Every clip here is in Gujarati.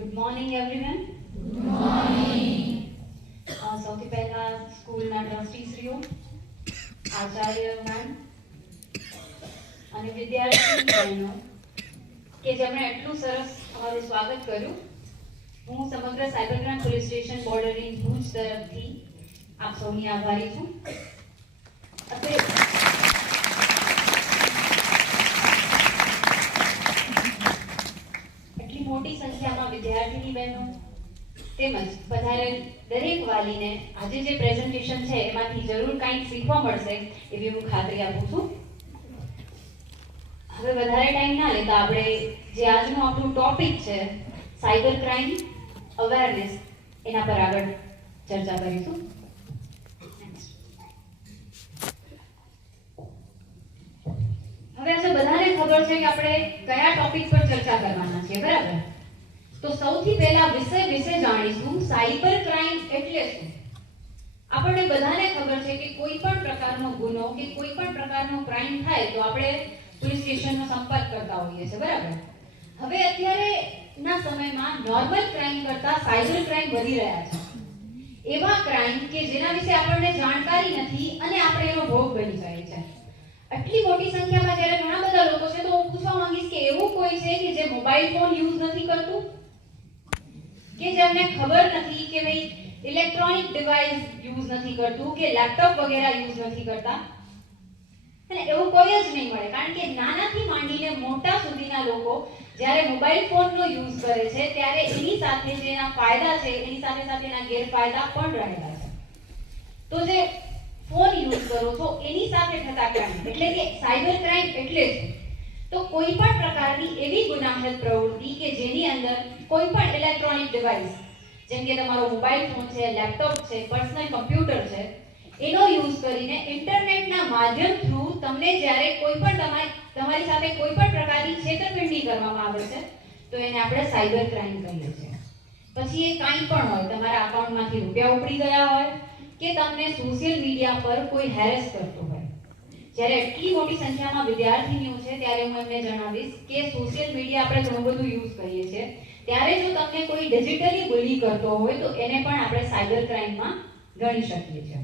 Good morning everyone. Good morning. સૌથી પહેલા સ્કૂલના ટ્રસ્ટી શ્રીઓ, આચાર્ય મેમ અને વિદ્યાર્થી બહેનો કે જેમણે એટલું સરસ અમારું સ્વાગત કર્યું, હું સમગ્ર સાયબર ક્રાઇમ પોલીસ સ્ટેશન બોર્ડરની ભુજ તરફથી આપ સૌની આભારી છું. એટલી મોટી સંખ્યામાં વિદ્યાર્થીની બહેનો તેમજ પધારેલ દરેક વાલીને આજે જે પ્રેઝન્ટેશન છે એમાંથી જરૂર કંઈક શીખવા મળશે એવી હું ખાતરી આપું છું. હવે વધારે ટાઈમ ના લેતા આપણે જે આજનું આપણું ટોપિક છે સાયબર ક્રાઇમ અવેરનેસ, એના પર આગળ ચર્ચા કરીશું. હવે આજે બધાને ખબર છે કે આપણે કયા ટોપિક પર ચર્ચા કરવાના છીએ, બરાબર? તો સૌથી પહેલા વિષય વિશે જાણીશું, સાયબર ક્રાઇમ એટલે શું. આપણને બધાને ખબર છે કે કોઈ પણ પ્રકારનો ગુનો કે કોઈ પણ પ્રકારનો ક્રાઇમ થાય તો આપણે પોલીસ સ્ટેશનનો સંપર્ક કરતા હોઈએ છીએ, બરાબર? હવે અત્યારે ના સમયમાં નોર્મલ ક્રાઇમ કરતા સાયબર ક્રાઇમ વધી રહ્યા છે. એવા ક્રાઇમ કે જેના વિશે આપણને જાણકારી નથી અને આપણે એનો ભોગ બની જાય છે. આટલી મોટી સંખ્યામાં જ્યારે ઘણા બધા લોકો છે તો હું પૂછવા માંગીશ કે એવું કોઈ છે કે જે મોબાઈલ ફોન યુઝ નથી કરતું, કે જેમને ખબર નથી કે ભાઈ ઇલેક્ટ્રોનિક ડિવાઇસ યુઝ નથી કરતું કે લેપટોપ વગેરે યુઝ નથી કરતા? અને એવું કોઈ જ નહીં મળે, કારણ કે નાનાથી માંડીને મોટા સુધીના લોકો જ્યારે મોબાઈલ ફોનનો યુઝ કરે છે ત્યારે એની સાથે જે એના ફાયદા છે એની સાથે સાથે એના ગેરફાયદા પણ રહેલા છે. તો જે ફોન યુઝ કરો છો એની સાથે થતા ક્રાઇમ એટલે કે સાયબર ક્રાઇમ એટલે શું? તો કોઈ પણ પ્રકારની એવી ગુનાહિત પ્રવૃત્તિ કે જેની અંદર કોઈ પણ ઇલેક્ટ્રોનિક ડિવાઇસ, જેમ કે તમારો મોબાઈલ ફોન છે, લેપટોપ છે, પર્સનલ કમ્પ્યુટર છે, એનો યુઝ કરીને ઇન્ટરનેટના માધ્યમ થ્રુ તમને જ્યારે કોઈ પણ તમારી સાથે કોઈ પણ પ્રકારની છેતરપિંડી કરવામાં આવે છે તો એને આપણે સાયબર ક્રાઇમ કહીએ છીએ. પછી એ કાંઈ પણ હોય, તમારા અકાઉન્ટમાંથી રૂપિયા ઉપડી ગયા હોય કે તમને સોશિયલ મીડિયા પર કોઈ હેરેસ કરતો હોય. જ્યારે એટલી મોટી સંખ્યામાં વિદ્યાર્થીનીઓ છે ત્યારે હું એમને જણાવીશ કે સોશિયલ મીડિયા આપણે ઘણું બધું યુઝ કરીએ છીએ, ત્યારે જો તમને કોઈ ડિજિટલી બુલી કરતો હોય તો એને પણ આપણે સાયબર ક્રાઇમમાં ગણી શકીએ છીએ.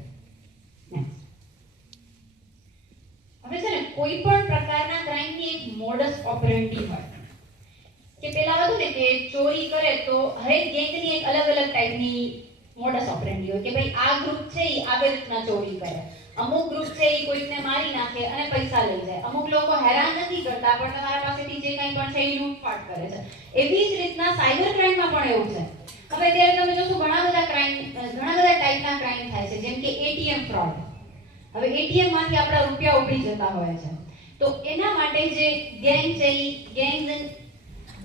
હવે છે ને કોઈ પણ પ્રકારના ક્રાઇમની એક મોડસ ઓપરેન્ડી હોય કે પેલા હતું ને કે ચોરી કરે તો હરેક ગેંગની એક અલગ અલગ ટાઈપની મોડસ ઓપરેન્ડી હોય કે ભાઈ આ ગ્રુપ છે એ આવી રીતના ચોરી કરે, અમુક ગ્રુપ છે એ કોઈકને મારી નાખે અને પૈસા લઈ જાય, અમુક લોકો હેરાન નથી કરતા પણ તમારા પાસેથી જે કંઈ પણ છે એ લૂંટફાટ કરે છે. એવી જ રીતના સાયબર ક્રાઇમમાં પણ એવું છે. હવે અત્યારે તમે જોશો ઘણા બધા ટાઈપના ક્રાઇમ થાય છે, જેમ કે એટીએમ ફ્રોડ. હવે એટીએમ માંથી આપણા રૂપિયા ઉપડી જતા હોય છે તો એના માટે જે ગેંગ છે એ ગેંગ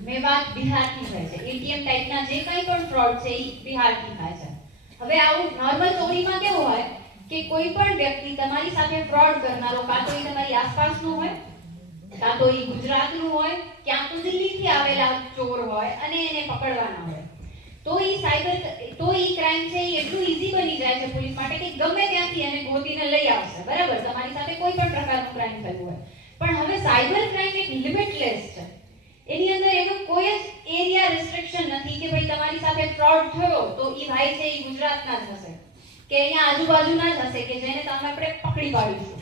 મેવાત બિહારથી થાય છે. એટીએમ ટાઈપના જે કંઈ પણ ફ્રોડ છે એ બિહારથી થાય છે. હવે આવું નોર્મલ ચોરીમાં કેવું હોય કે કોઈ પણ વ્યક્તિ તમારી સાથે ફ્રોડ કરનારો કાં તો એ તમારી આસપાસનો હોય, કાં તો એ ગુજરાતનું હોય, ક્યાં તો દિલ્હીથી આવેલા ચોર હોય અને એને પકડવાના હોય. તો એ ક્રાઇમ છે એ એટલું ઈઝી બની જાય છે પોલીસ માટે કે ગમે ત્યાંથી એને ગોતીને લઈ આવશે, બરાબર? તમારી સાથે કોઈ પણ પ્રકારનું ક્રાઇમ થયું હોય. પણ હવે સાયબર ક્રાઇમ એક લિમિટલેસ છે. એની અંદર એવો કોઈ જ એરિયા રિસ્ટ્રિક્શન નથી કે ભાઈ તમારી સાથે ફ્રોડ થયો તો એ ભાઈ છે એ ગુજરાતના જ હશે કે અહીંયા આજુબાજુના જ હશે કે જેને તમે આપણે પકડી પાડીશું.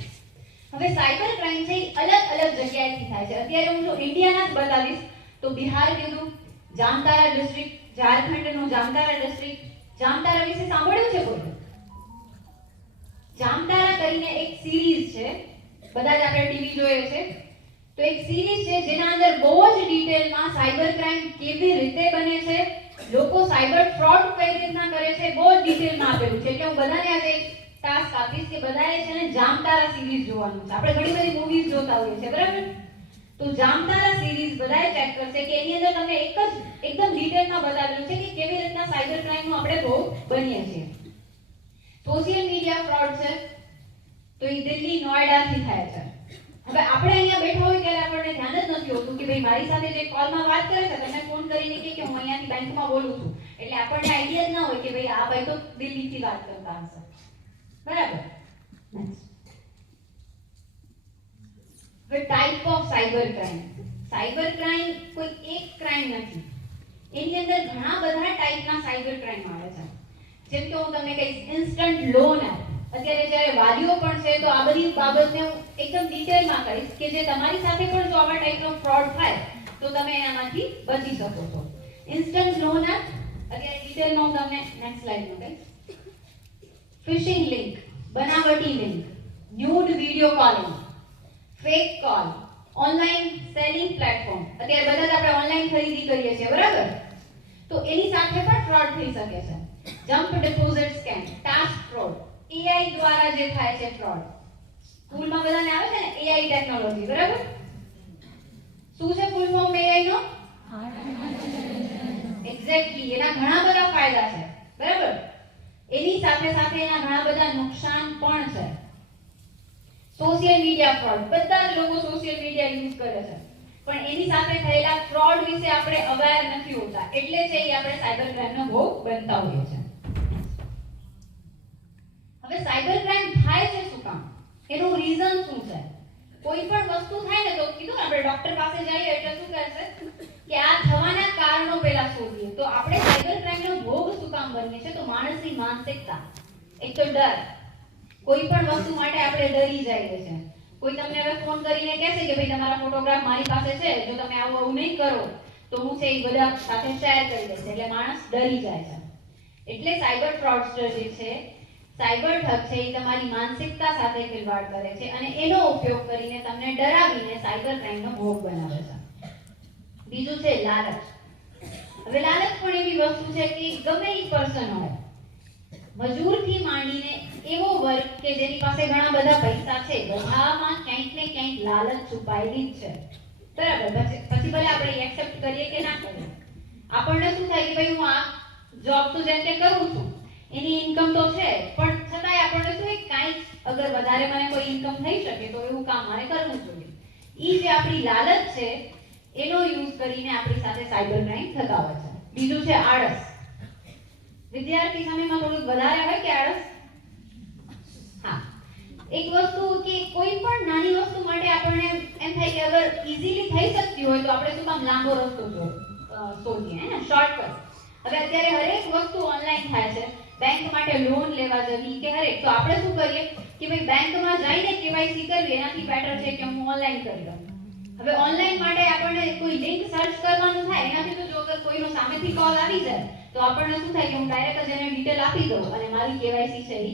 હવે સાયબર ક્રાઇમ છે એ અલગ અલગ જગ્યાએથી થાય છે. અત્યારે હું જો ઇન્ડિયાના જ બતાવીશ તો બિહાર કીધું, જામતારા ડિસ્ટ્રિક્ટ, ઝારખંડનો જામતારા ડિસ્ટ્રિક્ટ. જામતારા વિશે સાંભળ્યું છે કોઈ? જામતારા કરીને એક સિરીઝ છે, બધા જ આપણે ટીવી જોઈએ છે. તો એક સિરીઝ છે જેના અંદર બહુ જ ડિટેલમાં સાયબર ક્રાઇમ કેવી રીતે બને છે, લોકો સાયબર ફ્રોડ કઈ રીતના કરે છે, બહુ જ ડિટેલમાં આપેલું છે. એટલે હું બધાને આજે એક ટાસ્ક આપીશ કે બધાએ છે ને જામતારા સિરીઝ જોવાનું છે. આપણે ઘણી બધી મૂવીઝ જોતા હોઈએ છીએ, બરાબર? તો જામતારા સિરીઝ બધાએ ચેક કરશે કે એની અંદર તમને એકદમ ડિટેલમાં બતાવેલું છે કે કેવી રીતના સાયબર ક્રાઇમનો આપણે ભોગ બનીએ છીએ. સોશિયલ મીડિયા ફ્રોડ છે તો એ દિલ્હી, નોઈડાથી થાય છે. હવે આપણે અહીંયા બેઠા હોય ત્યારે આપણને ધ્યાન જ નથી હોતું કે ભાઈ મારી સાથે જે કોલમાં વાત કરે છે તમે ફોન કરીને કે હું અહીંયાથી બેંકમાં બોલું છું, એટલે આપણને આઈડિયા જ ના હોય કે ભાઈ આ ભાઈ તો દિલ્હીથી વાત કરતા હશે, બરાબર? હવે type of cyber crime. Cyber crime કોઈ એક ક્રાઇમ નથી. એની અંદર ઘણા બધા ટાઈપના સાયબર ક્રાઇમ આવે છે. જેમ કે હું તમને કહીશ ઇન્સ્ટન્ટ લોન એપ. અત્યારે જ્યારે વાલીઓ પણ છે તો આ બધી બાબતને હું એકદમ ડિટેલમાં કહીશ કે જે તમારી સાથે પણ જો આવા ટાઈપનો ફ્રોડ થાય તો તમે એનામાંથી બચી શકો છો. ઇન્સ્ટન્ટ લોન એપ અત્યારે ડિટેલમાં હું તમને નેક્સ્ટ સ્લાઇડમાં કહીશ. ફિશિંગ લિંક, બનાવટી link, nude video calling, fake call, online selling platform. અત્યારે બધા જ આપણે ઓનલાઈન ખરીદી કરીએ છીએ બરાબર, તો એની સાથે પણ ફ્રોડ થઈ શકે છે. Jump deposit scam, task fraud, AI દ્વારા જે થાય છે ફ્રોડ. સ્કૂલમાં બધાને આવે છે ને AI ટેકનોલોજી બરાબર. શું છે ફૂલ ફોર્મ AI નો? એક્ઝેક્ટલી. એના ઘણા બધા ફાયદા છે બરાબર. એની સાથે સાથે એના ઘણા બધા નુકસાન પણ છે. સોશિયલ મીડિયા ફ્રોડ, બધા જ લોકો સોશિયલ મીડિયા યુઝ કરે છે પણ એની સાથે થયેલા ફ્રોડ વિશે આપણે અવેર નથી હોતા, એટલે છે એ આપણે સાયબર ક્રાઇમનો ભોગ બનતા હોઈએ છીએ. હવે સાયબર ક્રાઇમ થાય છે શું કામ? એનું રીઝન શું છે? કોઈ પણ વસ્તુ થાય ને તો કીધું આપણે ડોક્ટર પાસે જઈએ એટલે શું કહેશે કે આ થવાના કારણો પહેલા શોધીએ. તો આપણે સાયબર ક્રાઇમનો ભોગ શું કામ બનીએ છીએ? તો માણસની માનસિકતા. એક તો ડર. કોઈ પણ વસ્તુ માટે આપણે ડરી જઈએ છીએ. કોઈ તમને હવે ફોન કરીને કહેશે કે ભાઈ તમારા ફોટોગ્રાફ મારી પાસે છે, જો તમે આવું નહીં કરો તો હું છે એ બધા સાથે શેર કરી દઈશ, એટલે માણસ ડરી જાય છે. એટલે સાયબર ફ્રોડસ્ટર જે છે, સાયબર ઠગ છે, એ તમારી માનસિકતા સાથે ખિલવાડ કરે છે અને એનો ઉપયોગ કરીને તમને ડરાવીને સાયબર ક્રાઇમનો ભોગ બનાવે છે. બીજું છે લાલચ. હવે લાલચ પણ એવી વસ્તુ છે કે ગમે એ પર્સન હોય, મજૂરથી માંડીને એવો વર્ગ કે જેની પાસે ઘણા બધા પૈસા છે, બધામાં ક્યાંક ને ક્યાંક લાલચ છુપાયેલી જ છે બરાબર. પછી ભલે આપણે એક્સેપ્ટ કરીએ કે ના કરીએ, આપણને શું થાય કે ભાઈ હું આ જોબ તો જેમ કે કરું છું, એની ઇન્કમ તો છે, પણ છતાંય આપણને શું કાંઈ અગર વધારે મને કોઈ ઇન્કમ થઈ શકે તો એવું કામ મારે કરવું જોઈએ. ઈ જે આપણી લાલચ છે એનો યુઝ કરીને આપણી સાથે સાયબર ક્રાઇમ થતા હોય છે. બીજું છે આળસ. વિદ્યાર્થી સમયમાં થોડું વધારે હોય કે આળસ? હા, એક વસ્તુ કે કોઈ પણ નાની વસ્તુ માટે આપણને એમ થાય કે અગર ઈઝીલી થઈ શકતી હોય તો આપણે શું કામ લાંબો રસ્તો શોધીએ, હે ને, શોર્ટકટ. હવે અત્યારે હરેક વસ્તુ ઓનલાઈન થાય છે. બેંક માટે લોન લેવા જવી કે હરેક, તો આપણે શું કરીએ કે ભાઈ બેંકમાં જઈને કેવાયસી કરવી એનાથી બેટર છે કે હું ઓનલાઈન કરી લઉં. હવે ઓનલાઈન માટે આપણને કોઈ લિંક સર્ચ કરવાનું થાય, એનાથી તો જો અગર કોઈનો સામેથી કોલ આવી જાય તો આપણને શું થાય કે હું ડાયરેક્ટ જ એને ડિટેલ આપી દઉં અને મારી કેવાયસી છે એ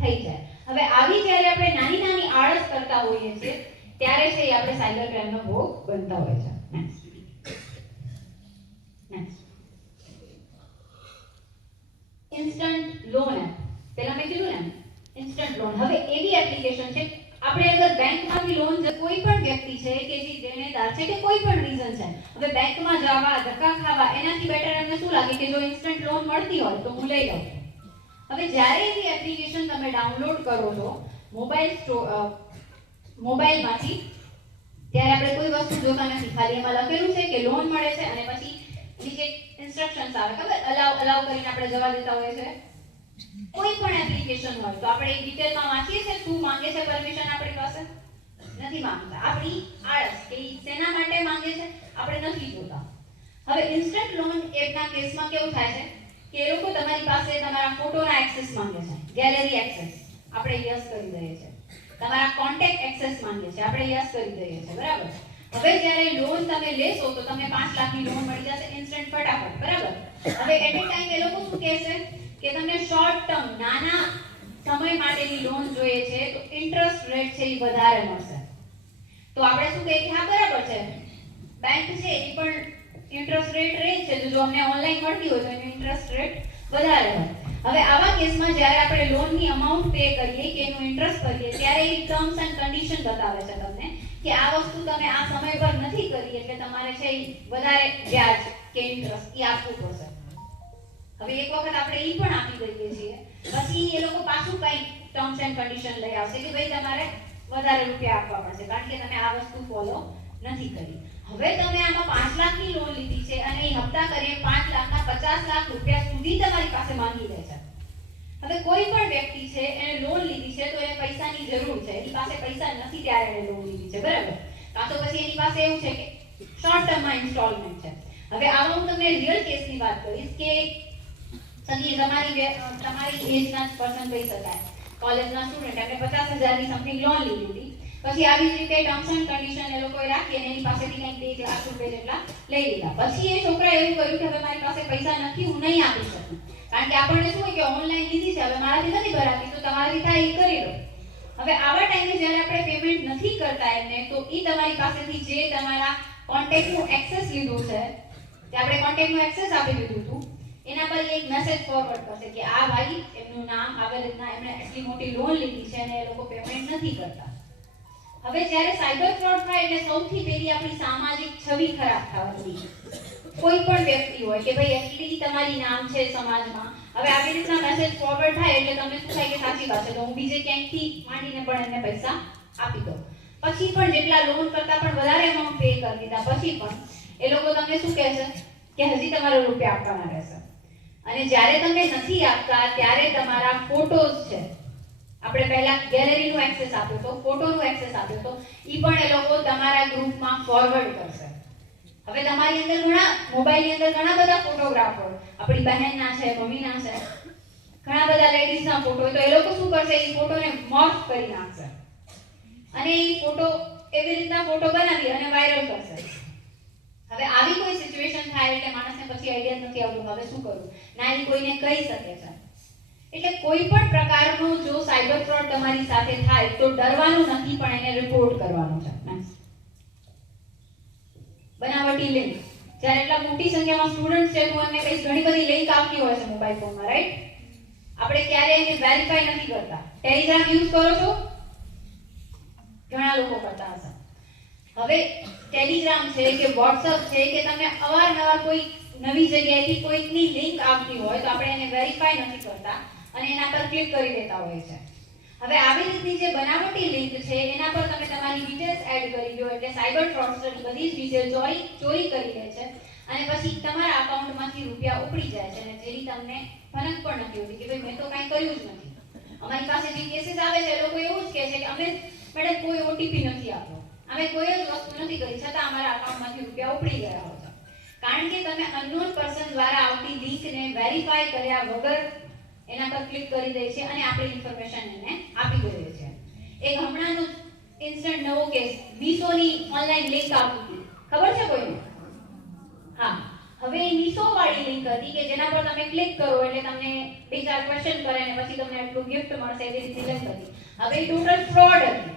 થઈ જાય. હવે આવી જ્યારે આપણે નાની નાની આળસ કરતા હોઈએ છીએ ત્યારે છે એ આપણે સાયબર ક્રાઇમનો ભોગ બનતા હોય છે. Instant loan app. પહેલા મેં કીધું ને ઇન્સ્ટન્ટ લોન. હવે એવી એપ્લિકેશન છે, આપણે અગર બેંકમાંથી લોન, કોઈ પણ વ્યક્તિ છે કે જે દેણેદાર છે કે કોઈ પણ રીઝન છે, હવે બેંકમાં જવા, ધક્કા ખાવા, એનાથી બેટર એમને શું લાગે કે જો ઇન્સ્ટન્ટ લોન મળતી હોય તો હું લઈ લઉં. હવે જ્યારે એવી એપ્લિકેશન તમે ડાઉનલોડ કરો છો મોબાઈલમાંથી, ત્યારે આપણે કોઈ વસ્તુ જોતા નથી, ખાલી એમાં લખેલું છે કે લોન મળે છે અને પછી નીચે ઇન્સ્ટ્રક્શન્સ આવે, ખબર, અલાઉ કરીને આપણે જવા દેતા હોય છે. કોઈ પણ એપ્લિકેશન હોય તો આપણે ડિટેલમાં વાંચીએ છીએ શું માંગે છે પરમિશન આપણી પાસે? નથી માંગતા. આપણી આળસ કે શેના માટે માંગે છે આપણે નથી જોતા. હવે ઇન્સ્ટન્ટ લોન એપના કેસમાં કેવું થાય છે કે એ લોકો તમારી પાસે તમારા ફોટોના એક્સેસ માંગે છે, ગેલેરી એક્સેસ, આપણે યસ કરી દઈએ છીએ. તમારા કોન્ટેક્ટ એક્સેસ માંગે છે, આપણે યસ કરી દઈએ છીએ બરાબર. હવે જ્યારે લોન તમે લેશો તો તમને 5 લાખની લોન મળી જશે ઇન્સ્ટન્ટ, ફટાફટ બરાબર. હવે એટ એ ટાઈમ એ લોકો શું કહેશે કે તમને શોર્ટ ટર્મ, નાના સમય માટેની લોન જોઈએ છે તો ઇન્ટરેસ્ટ રેટ છે એ વધારે મળશે. તો આપણે શું કહીએ કે હા બરાબર છે, બેંક છે એ પણ ઇન્ટરેસ્ટ રેટ રહે છે, જો અમને ઓનલાઈન મળતી હોય તો એનો ઇન્ટરેસ્ટ રેટ વધારે હોય. હવે આવા કેસમાં જ્યારે આપણે લોનની અમાઉન્ટ પે કરીએ કે એનું ઇન્ટરેસ્ટ ભરીએ ત્યારે એ ટર્મ્સ એન્ડ કન્ડિશન બતાવે છે તમને કે આ વસ્તુ તમે આ સમય પર નથી કરી એટલે તમારે છે વધારે વ્યાજ કે ઇન્ટરેસ્ટ એ આપવું પડશે. હવે એક વખત આપણે ઈ પણ આપી દઈએ છીએ, પછી એ લોકો પાછું કંઈ ટર્મ્સ એન્ડ કન્ડિશન લઈ આવશે કે ભાઈ તમારે વધારે રૂપિયા આપવા પડશે કારણ કે તમે આ વસ્તુ ફોલો નથી કરી. હવે તમે આમાં 5 લાખની લોન લીધી છે અને એ હપ્તા કરીને 5 લાખના 50 લાખ રૂપિયા સુધી તમારી પાસે માંગી લે છે. હવે કોઈ પણ વ્યક્તિ છે એને લોન લીધી છે તો એને પૈસાની જરૂર છે, એની પાસે પૈસા નથી ત્યારે એને લોન લીધી છે બરાબર. કાં તો પછી એની પાસે એવું છે કે શોર્ટ ટર્મમાં ઇન્સ્ટોલમેન્ટ છે. હવે આમાં હું તમને રિયલ કેસની વાત કરીશ કે સગી તમારી એજના પર્સન કહી શકાય, કોલેજના સ્ટુડન્ટ, એમને 50,000 ની સમથિંગ લોન લીધી હતી. પછી આવી જ રીતે ટર્મ્સ એન્ડ કન્ડિશન એ લોકોએ રાખી અને એની પાસેથી કંઈક 2 લાખ રૂપિયા જેટલા લઈ લીધા. પછી એ છોકરા એવું કર્યું કે હવે મારી પાસે પૈસા નથી, હું નહીં આપી શકું, કારણ કે આપણને શું હોય કે ઓનલાઈન લીધી છે, હવે મારાથી નથી ભરાતી, તો તમારાથી થાય એ કરી લો. હવે આવા ટાઈમે જ્યારે આપણે પેમેન્ટ નથી કરતા એમને, તો એ તમારી પાસેથી જે તમારા કોન્ટેક્ટનું એક્સેસ લીધું છે, કે આપણે કોન્ટેક્ટનું એક્સેસ આપી દીધું હતું, એના પર એક મેસેજ ફોરવર્ડ કરશે કે આ ભાઈ એમનું નામ આવી રીતના એમણે એટલી મોટી લોન લીધી છે અને એ લોકો પેમેન્ટ નથી કરતા. હવે જ્યારે સાયબર ફ્રોડ થાય એટલે સૌથી પહેલી આપણી સામાજિક છબી ખરાબ થવાની. કોઈ પણ વ્યક્તિ હોય કે ભાઈ એટલી તમારી નામ છે સમાજમાં, હવે આવી રીતના મેસેજ ફોરવર્ડ થાય એટલે તમને શું થાય કે સાચી વાત છે, તો હું બીજે ક્યાંકથી માંડીને પણ એમને પૈસા આપી દઉં. પછી પણ જેટલા લોન કરતા પણ વધારે અમાઉન્ટ પે કરી દીધા પછી પણ એ લોકો તમને શું કહે છે કે હજી તમારે રૂપિયા આપવાના રહેશે. અને જ્યારે તમે નથી આપતા ત્યારે તમારા ફોટોઝ છે, આપણે પહેલા ગેલેરીનું એક્સેસ આપ્યો તો, ફોટોનું એક્સેસ આપ્યો તો, ઈ પણ એ લોકો તમારા ગ્રુપમાં ફોરવર્ડ કરશે. હવે તમારી અંદર મોબાઈલની અંદર ઘણા બધા ફોટોગ્રાફ હોય, આપણી બહેનના છે, મમ્મીના છે, ઘણા બધા લેડીઝના ફોટો હોય, તો એ લોકો શું કરશે, એ ફોટોને મોર્ફ કરી નાખશે અને એ ફોટો એવી રીતના ફોટો બનાવી અને વાયરલ કરશે. હવે આવી કોઈ સિચ્યુએશન થાય એટલે માણસને પછી આઈડિયા નથી આવતો હવે શું કરવું, ના એ કોઈને કહી શકે છે. એટલે કોઈ પણ પ્રકારનો જો સાયબર ફ્રોડ તમારી સાથે થાય તો ડરવાનું નથી, પણ એને રિપોર્ટ કરવાનું છે. બનાવટી લિંક, જ્યારે એટલા મોટી સંખ્યામાં સ્ટુડન્ટ્સ છે તો એમને કઈ ઘણી બધી લિંક આવતી હોય છે મોબાઈલ ફોનમાં, રાઈટ? આપણે ક્યારેય એને વેરીફાઈ નથી કરતા. ટેલિગ્રામ યુઝ કરો છો? ઘણા લોકો કરતા હશે. હવે ટેલિગ્રામ છે કે વોટ્સઅપ છે કે તમે અવારનવાર કોઈ નવી જગ્યાએથી કોઈકની લિંક આવતી હોય તો આપણે એને વેરીફાઈ નથી કરતા અને એના પર ક્લિક કરી દેતા હોય છે. હવે આવી રીતની જે બનાવટી લિંક છે એના પર તમે તમારી ડિટેલ્સ એડ કરી દો એટલે સાયબર ફ્રોડસ્ટર બધી જ ડિટેલ ચોરી કરી લે છે અને પછી તમારા અકાઉન્ટમાંથી રૂપિયા ઉપડી જાય છે અને જેની તમને ભનક પણ નથી હોતી કે ભાઈ મેં તો કાંઈ કર્યું જ નથી. અમારી પાસે જે કેસીસ આવે છે એ લોકો એવું જ કહે છે કે અમે મેડમ કોઈ ઓટીપી નથી આપ્યો, અમે કોઈ જ વસ્તુ નથી કરી, છતાં અમારા અકાઉન્ટમાંથી રૂપિયા ઉપડી ગયા હોય. કારણ કે તમે અનનોન પર્સન દ્વારા આવતી લિંકને વેરીફાઈ કર્યા વગર એના પર ક્લિક કરી દે છે અને આપણી ઇન્ફોર્મેશન એને આપી દે છે. એક હમણાંનો ઇન્સ્ટન્ટ નવો કેસ, મીશોની ઓનલાઈન લિંક આવતી ખબર છે કોઈને? હા, હવે એ મીશો વાળી લિંક હતી કે જેના પર તમે ક્લિક કરો એટલે તમને 2-4 ક્વેશ્ચન કરે અને પછી તમને આટલું ગિફ્ટ મળશે એવી રીતની લિંક હતી. હવે એ ટોટલ ફ્રોડ હતી.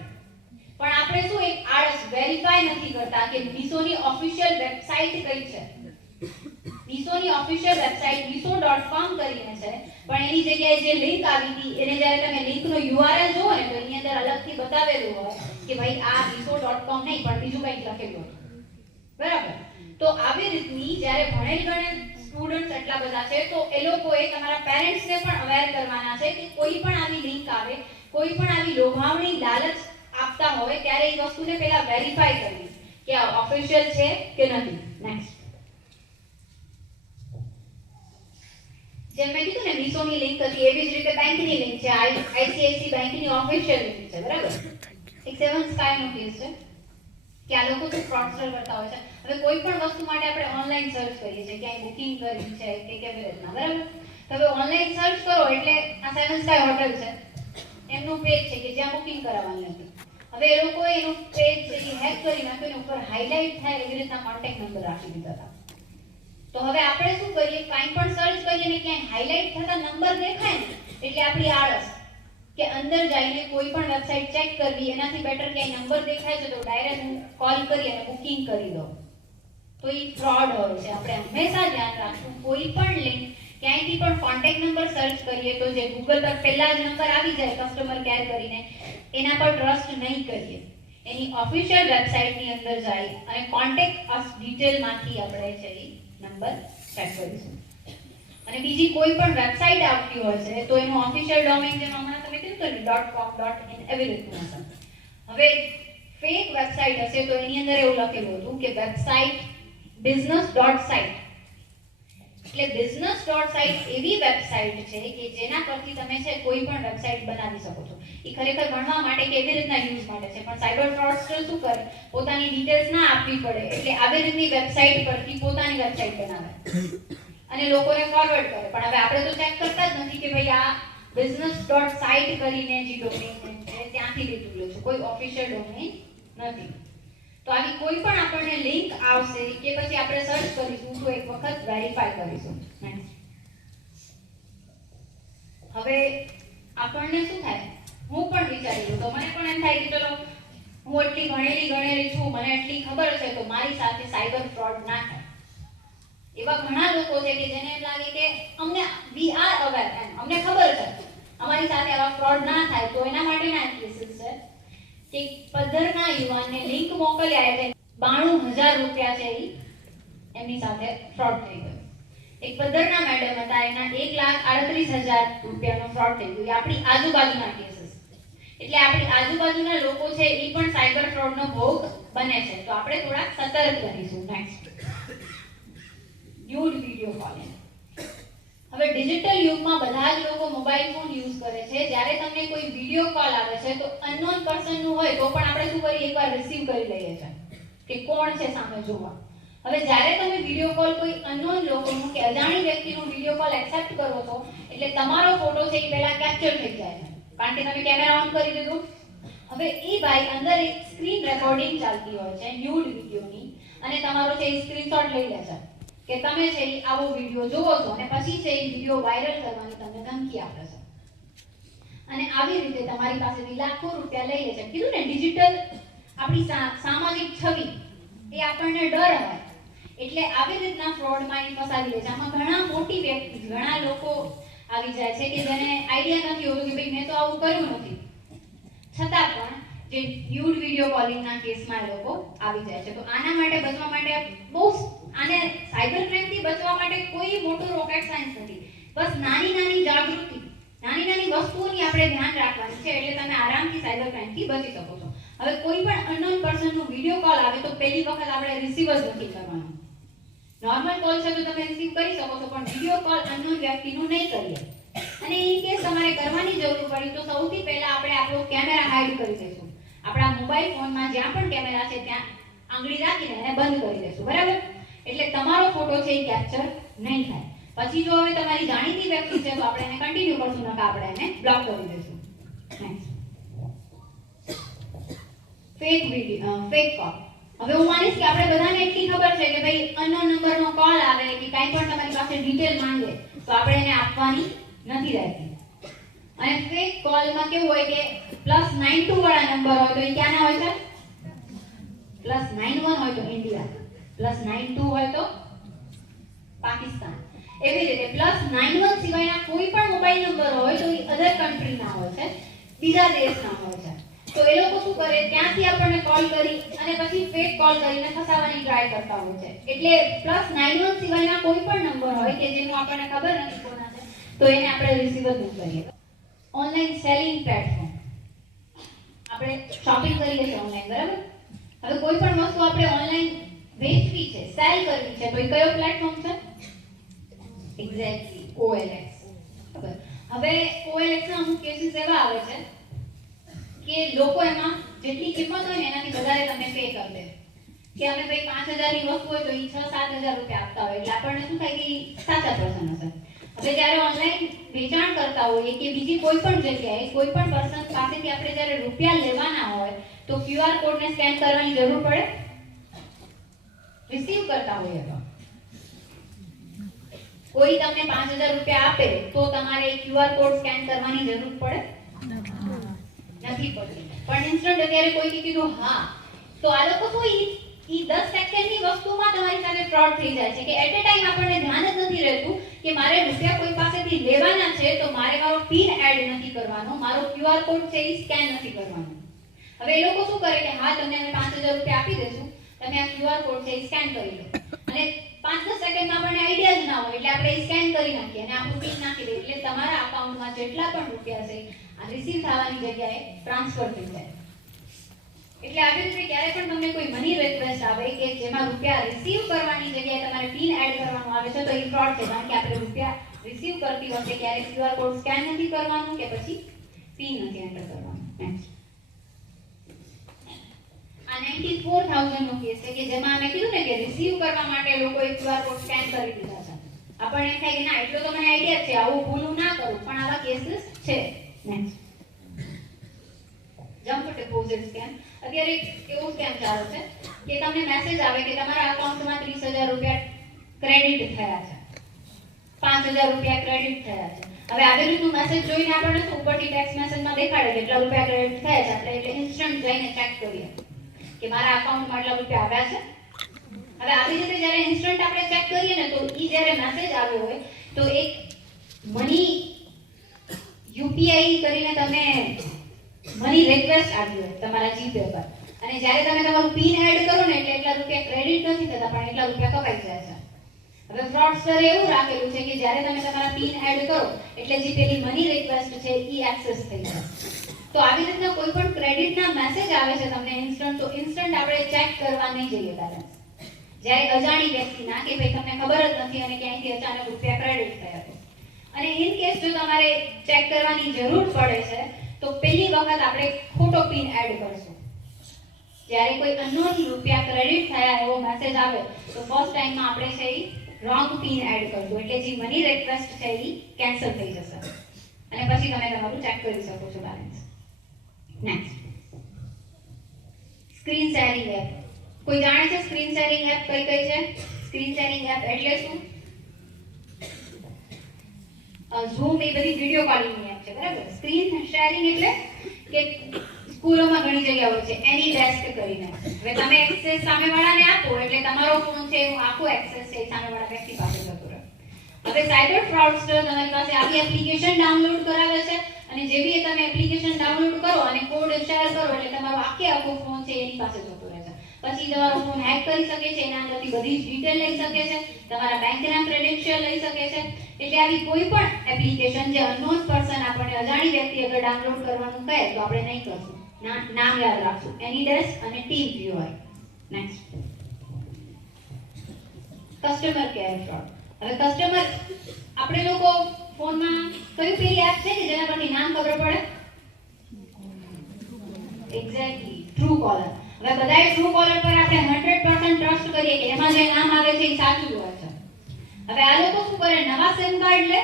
પણ આપણે શું એક આળસ વેરીફાઈ નથી કરતા કે મીશોની ઓફિશિયલ વેબસાઈટ કઈ છે. મીશોની ઓફિશિયલ વેબસાઈટ miso.com કરીને છે, પણ એની જગ્યાએ જે લિંક આવી હતી એને જ્યારે તમે લિંકનો URL જોવો ને તો એની અંદર અલગથી બતાવેલું હોય કે ભાઈ આ miso.com નહીં પણ બીજું કંઈક લખેલું હતું. બરાબર? તો આવી રીતની જ્યારે ભણેલ ગણેલ સ્ટુડન્ટ્સ એટલા બધા છે તો એ લોકોએ તમારા પેરેન્ટ્સને પણ અવેર કરવાના છે કે કોઈ પણ આવી લિંક આવે, કોઈ પણ આવી લોભાવણી લાલચ આપતા હોય ત્યારે એ વસ્તુને પહેલા વેરીફાઈ કરવી કે આ ઓફિશિયલ છે કે નથી. નેક્સ્ટ, જેમ મેં કીધું ને મીશોની લિંક હતી એવી જ રીતે બેંકની લિંક છે, ICICI બેંકની ઓફિશિયલ લિંક છે. બરાબર? એક 7 સ્કાયનો કેસ છે કે આ લોકો તો ફ્રોડસ્ટર કરતા હોય છે. હવે કોઈ પણ વસ્તુ માટે આપણે ઓનલાઈન સર્ચ કરીએ છીએ, ક્યાંય બુકિંગ કરવી છે કે કેવી રીતના, બરાબર? તો હવે ઓનલાઈન સર્ચ કરો એટલે આ 7 સ્કાય હોટલ છે, એમનું પેજ છે કે જ્યાં બુકિંગ કરાવવાની હતી. હવે એ લોકોએ એનું પેજ હેક કરી નાખ્યું અને ઉપર હાઇલાઇટ થાય એવી રીતના કોન્ટેક્ટ નંબર રાખી દીધા હતા. તો હવે આપણે શું કરીએ, કાંઈ પણ સર્ચ કરીએ ને ક્યાંય હાઇલાઇટ થતા નંબર દેખાય ને એટલે આપણી આળસ કે અંદર જઈને કોઈ પણ વેબસાઈટ ચેક કરવી એનાથી બેટર ક્યાંય નંબર દેખાય છે તો ડાયરેક્ટ હું કોલ કરી અને બુકિંગ કરી દઉં. તો એ ફ્રોડ હોય છે. આપણે હંમેશા ધ્યાન રાખવું, કોઈ પણ લિંક ક્યાંયથી પણ કોન્ટેક્ટ નંબર સર્ચ કરીએ તો જે ગૂગલ પર પહેલા જ નંબર આવી જાય કસ્ટમર કેર કરીને એના પર ટ્રસ્ટ નહીં કરીએ. એની ઓફિશિયલ વેબસાઈટની અંદર જઈ અને કોન્ટેક્ટ અસ ડિટેલમાંથી આપણે છે નંબર ચેક કરીશું. અને બીજી કોઈ પણ વેબસાઈટ આવતી હોય છે તો એનું ઓફિશિયલ ડોમેઇન જેમ હમણાં તમે કીધું ને .com.in એવી રીતનું હશે. હવે ફેક વેબસાઈટ હશે તો એની અંદર એવું લખેલું હતું કે વેબસાઈટ business.site એટલે business.site એવી વેબસાઇટ છે કે જેના પરથી તમે છે કોઈ પણ વેબસાઇટ બનાવી શકો છો. એ ખરેખર ભણવા માટે કે એવી રીતના યુઝ માટે છે, પણ સાયબર ફ્રોડસ્ટર શું કરે, પોતાની ડિટેલ્સ ના આપવી પડે એટલે આવી રીતની વેબસાઇટ પરથી પોતાની વેબસાઇટ બનાવે અને લોકોને ફોરવર્ડ કરે. પણ હવે આપણે તો ચેક કરતા જ નથી કે ભાઈ આ business.site કરીને જે ડોમેઇન છે ત્યાંથી લીધું છે, કોઈ ઓફિશિયલ ડોમેઇન નથી. તો આવી કોઈ પણ આપણને લિંક આવશે કે પછી આપણે સર્ચ કરીશું તો એક વખત વેરીફાઈ કરીશું. હવે આપણને શું થાય, હું પણ વિચારી તો મને પણ એમ થાય કે ચલો હું એટલી ગણેલી છું, મને એટલી ખબર છે તો મારી સાથે સાયબર ફ્રોડ ના થાય. એવા ઘણા લોકો છે કે જેને એમ લાગે કે અમને વી આર અવેર, અમને ખબર છે અમારી સાથે આવા ફ્રોડ ના થાય. તો એના માટેના કેસીસ છે કે પદ્ધરના યુવાનને લિંક મોકલ્યા એટલે 92000 રૂપિયા છે એમની સાથે ફ્રોડ થઈ ગયો. એક પદ્ધરના મેડમ હતા, એના 1,38,000 રૂપિયાનો ફ્રોડ થઈ ગયો. એ આપણી આજુબાજુના કેસીસ, એટલે આપણી આજુબાજુના લોકો છે એ પણ સાયબર ફ્રોડનો ભોગ બને છે. તો આપણે થોડા સતર્ક રહીશું. Next, nude video calling. હવે ડિજિટલ યુગમાં બધા જ લોકો મોબાઈલ ફોન યુઝ કરે છે. જ્યારે તમને કોઈ વિડિયો કોલ આવે છે તો અનનોન પર્સન નું હોય તો પણ આપણે શું કરીએ, એકવાર રિસીવ કરી લઈએ છીએ કે કોણ છે સામે જોવા. હવે જ્યારે તમે વિડિયો કોલ કોઈ અનનોન લોકોનું કે અજાણી વ્યક્તિનો વિડિયો કોલ એક્સેપ્ટ કરો છો એટલે તમારો ફોટો છે એ પહેલા કેપ્ચર થઈ જાય છે, કારણ કે તમે કેમેરા ઓન કરી દીધું. હવે એ ભાઈ અંદર એક સ્ક્રીન રેકોર્ડિંગ ચાલતી હોય છે ન્યૂડ વિડિયોની, અને તમારો છે એ સ્ક્રીનશોટ લઈ લે છે કે તમે છે એ આવો વિડિયો જોવો છો અને પછી છે એ વિડિયો વાયરલ કરવાની તમને ધમકી આપે છે અને આવી રીતે તમારી પાસેથી લાખો રૂપિયા લઈ લે છે. કીધું ને, ડિજિટલ આપણી સામાજિક છબી એ આપણને ડર હોય એટલે આવી રીતના ફ્રોડમાં એ ફસાવી લે છે. આમાં ઘણા મોટી વ્યક્તિ, ઘણા લોકો આવી જાય છે કે જેને આઈડિયા નથી હોતો કે ભાઈ મેં તો આવું કર્યું નથી, છતાં પણ જે ન્યૂડ વિડિયો કોલિંગના કેસમાં લોકો આવી જાય છે. તો આના માટે બચવા માટે બહુ આને સાયબર ક્રાઇમથી બચવા માટે કોઈ મોટું રોકેટ સાયન્સ નથી. બસ નાની નાની જાગૃતિ, નાની નાની વસ્તુઓની આપણે ધ્યાન રાખવાની છે એટલે તમે આરામથી સાયબર ક્રાઇમથી બચી શકો છો. હવે કોઈ પણ અનનોન પર્સનનો વિડિયો કોલ આવે તો પહેલી વખત આપણે રિસીવ જ નથી કરવાનો. નોર્મલ કોલ છે તો તમે રિસીવ કરી શકો છો, પણ વિડિયો કોલ અનનોન વ્યક્તિનો નહીં કરીએ. અને ઇન કેસ તમારે કરવાની જરૂર પડી તો સૌથી પહેલા આપણે આપણો કેમેરા હાઇડ કરી દઈશું. આપણા મોબાઈલ ફોનમાં જ્યાં પણ કેમેરા છે ત્યાં આંગળી રાખીને એને બંધ કરી દઈશું, બરાબર? એટલે તમારો ફોટો છે એ કેપ્ચર નહીં થાય. પછી જો હવે તમારી જાણીતી વ્યક્તિ છે તો આપણે એને કન્ટિન્યુ કરશું, નકા આપણે એને બ્લોક કરી દઈશું. Fake video, fake call. હવે હું માનીશ કે આપણે બધાને એટલી ખબર છે કે ભાઈ અનનોન નંબરનો કોલ આવે કે કાંઈ પણ તમારી પાસે ડિટેલ માંગે તો આપણે એને આપવાની નથી રહેતી. અને ફેક કોલમાં કેવું હોય કે +92 વાળા નંબર હોય તો એ ક્યાંના હોય છે? +91 હોય તો ઇન્ડિયા, +92 હોય તો પાકિસ્તાન. એવી રીતે +91 સિવાયના કોઈ પણ મોબાઈલ નંબર હોય તો એ અધર કન્ટ્રીના હોય છે, બીજા દેશના હોય છે. તો એ લોકો શું કરે, ત્યાંથી આપણને કોલ કરી અને પછી ફેક કોલ કરીને ફસાવવાની ટ્રાય કરતા હોય છે. એટલે +91 સિવાયના કોઈ પણ નંબર હોય કે જેનું આપણને ખબર નથી કોના છે તો એને આપણે રિસીવ જ ન કરીએ. ઓનલાઈન સેલિંગ પ્લેટફોર્મ, આપણે શોપિંગ કરીએ છીએ ઓનલાઈન, બરાબર? હવે કોઈ પણ વસ્તુ આપણે ઓનલાઈન વેચવી છે, સેલ કરવી છે તો એ કયો પ્લેટફોર્મ છે? Exactly, OLX. બરાબર. હવે OLX ના અમુક કેસીસ એવા આવે છે કે લોકો એમાં જેટલી કિંમત હોય ને એનાથી વધારે તમને પે કરી દે કે અમે ભાઈ 5000 ની વસ્તુ હોય તો એ 6-7000 રૂપિયા આપતા હોય એટલે આપણને શું થાય કે સાચા પર્સન હશે. હવે જ્યારે ઓનલાઈન વેચાણ કરતા હોઈએ કે બીજી કોઈ પણ જગ્યાએ કોઈ પણ પર્સન પાસેથી આપણે જ્યારે રૂપિયા લેવાના હોય તો QR કોડને સ્કેન કરવાની જરૂર પડે? રિસીવ કરતા હોઈએ તો કોઈ તમને 5000 રૂપિયા આપે તો તમારે QR કોડ સ્કેન કરવાની જરૂર પડે? નથી પડતી. પણ ઇન્સ્ટન્ટ અત્યારે કોઈએ કીધું હા તો આ લોકો શું ઈ 10 સેકન્ડની વસ્તુમાં તમારી સાથે ફ્રોડ થઈ જાય છે કે એટ અ ટાઈમ આપણને ધ્યાન જ નથી રહેતું કે મારે રૂપિયા કોઈ પાસેથી લેવાના છે તો મારે મારો પિન એડ નથી કરવાનો, મારો QR કોડ છે એ સ્કેન નથી કરવાનો. હવે એ લોકો શું કરે કે હા તમને અમે 5000 રૂપિયા આપી દેશું, તમે આ QR કોડ છે એ સ્કેન કરી લો અને 5-10 સેકન્ડમાં આપણને આઈડિયા જ ના હોય એટલે આપણે સ્કેન કરી નાખીએ અને આપણું પિન નાખી દઈએ એટલે તમારા અકાઉન્ટમાં જેટલા પણ રૂપિયા છે આ રિસીવ થવાની જગ્યાએ ટ્રાન્સફર થઈ જાય. એટલે આવી રીતે ક્યારે પણ તમને કોઈ મની રિક્વેસ્ટ આવે કે જેમાં રૂપિયા રિસીવ કરવાની જગ્યાએ તમારે પિન એડ કરવાનું આવે છે તો એ ફ્રોડ છે, કારણ કે આપણે રૂપિયા રિસીવ કરતી વખતે ક્યારે QR કોડ સ્કેન નથી કરવાનું કે પછી પિન નથી એન્ટર કરવાનું. નેક્સ્ટ આ 94000 નો કેસ છે કે જેમાં અમે કીધું ને કે રિસીવ કરવા માટે લોકોએ QR કોડ સ્કેન કરી દીધા છે. આપણને એમ થાય કે ના એટલો તો મને આઈડિયા છે, આવું ભૂલું ના કરું, પણ આવા કેસીસ છે. Next jump deposit scam. અત્યારે એવું સ્કેમ ચાલે છે કે તમને મેસેજ આવે કે તમારા અકાઉન્ટમાં 30000 રૂપિયા ક્રેડિટ થયા છે, 5000 રૂપિયા ક્રેડિટ થયા છે. હવે આવી રીતનું મેસેજ જોઈને આપણને શું ઉપરથી ટેક્સ્ટ મેસેજમાં દેખાડે કે એટલા રૂપિયા ક્રેડિટ થયા છે, આપણે એટલે ઇન્સ્ટન્ટ જઈને ચેક કરીએ કે મારા અકાઉન્ટમાં એટલા રૂપિયા આવ્યા છે. હવે આવી રીતે જ્યારે ઇન્સ્ટન્ટ આપણે ચેક કરીએ ને તો ઈ જ્યારે મેસેજ આવ્યો હોય તો એક મની યુપીઆઈ કરીને તમે મની રિક્વેસ્ટ આવી હોય તમારા જીપે પર, અને જ્યારે તમે તમારું પિન એડ કરો ને એટલે એટલા રૂપિયા ક્રેડિટ નથી થતા પણ એટલા રૂપિયા કપાઈ જાય છે. હવે ફ્રોડસ્ટરે એવું રાખેલું છે કે જ્યારે તમે તમારા પિન એડ કરો એટલે જે પેલી મની રિક્વેસ્ટ છે ઈ એક્સેસ થઈ જાય. તો આવી રીતના કોઈ પણ ક્રેડિટના મેસેજ આવે છે તમને ઇન્સ્ટન્ટ, તો ઇન્સ્ટન્ટ આપણે ચેક કરવા નહીં જઈએ બેલેન્સ. જ્યારે અજાણી વ્યક્તિના કે ભાઈ તમને ખબર જ નથી અને ક્યાંયથી અચાનક રૂપિયા ક્રેડિટ થયા છે. અને ઇન કેસ જો તમારે ચેક કરવાની જરૂર પડે છે તો પહેલી વખત આપણે ખોટો પિન એડ કરશું. જ્યારે કોઈ અનનોન રૂપિયા ક્રેડિટ થયા એવો મેસેજ આવે તો ફર્સ્ટ ટાઈમમાં આપણે છે ઈ રોંગ પિન એડ કરશું, એટલે જે મની રિક્વેસ્ટ છે ઈ કેન્સલ થઈ જશે અને પછી તમે તમારું ચેક કરી શકો છો balance. Next screen sharing app. કોઈ જાણે છે સ્ક્રીન શેરિંગ એપ કઈ કઈ છે? સ્ક્રીન શેરિંગ એપ એટલે શું? ઝૂમ એ બધી વિડિયો કોલિંગની એપ છે, બરાબર. સ્ક્રીન શેરિંગ એટલે કે સ્કૂલોમાં ઘણી જગ્યા હોય છે એની ડેસ્ક કરીને. હવે તમે એક્સેસ સામેવાળાને આપો એટલે તમારો ફોન છે એનું આખું એક્સેસ છે સામેવાળા વ્યક્તિ પાસે જતો રહે. હવે સાયબર ફ્રોડસ્ટર તમારી પાસે આવી એપ્લિકેશન ડાઉનલોડ કરાવે છે અને જેવી તમે એપ્લિકેશન ડાઉનલોડ કરો અને કોડ શેર કરો એટલે તમારો આખો ફોન છે એની પાસે જતો રહે છે. પછી તમારો ફોન હેક કરી શકે છે, એના અંદરથી બધી જ ડિટેલ લઈ શકે છે, તમારા બેંકના ક્રેડેન્શિયલ લઈ શકે છે. એટલે આવી કોઈ પણ એપ્લિકેશન જે અનનોન પર્સન આપણને અજાણી વ્યક્તિ અગર ડાઉનલોડ કરવાનું કહે તો આપણે નહીં કરશું. નામ યાદ રાખશું, એનીડેસ્ક અને team viewer. Next customer care fraud. હવે કસ્ટમર આપણે લોકો ફોનમાં કઈ પેલી એપ છે કે જેના પરથી નામ ખબર પડે? Exactly true caller. હવે બધાએ ટ્રુ કોલર પર આપણે 100% ટ્રસ્ટ કરીએ કે એમાં જે નામ આવે છે એ સાચું હોય છે. હવે આ લોકો શું કરે, નવા સિમ કાર્ડ લે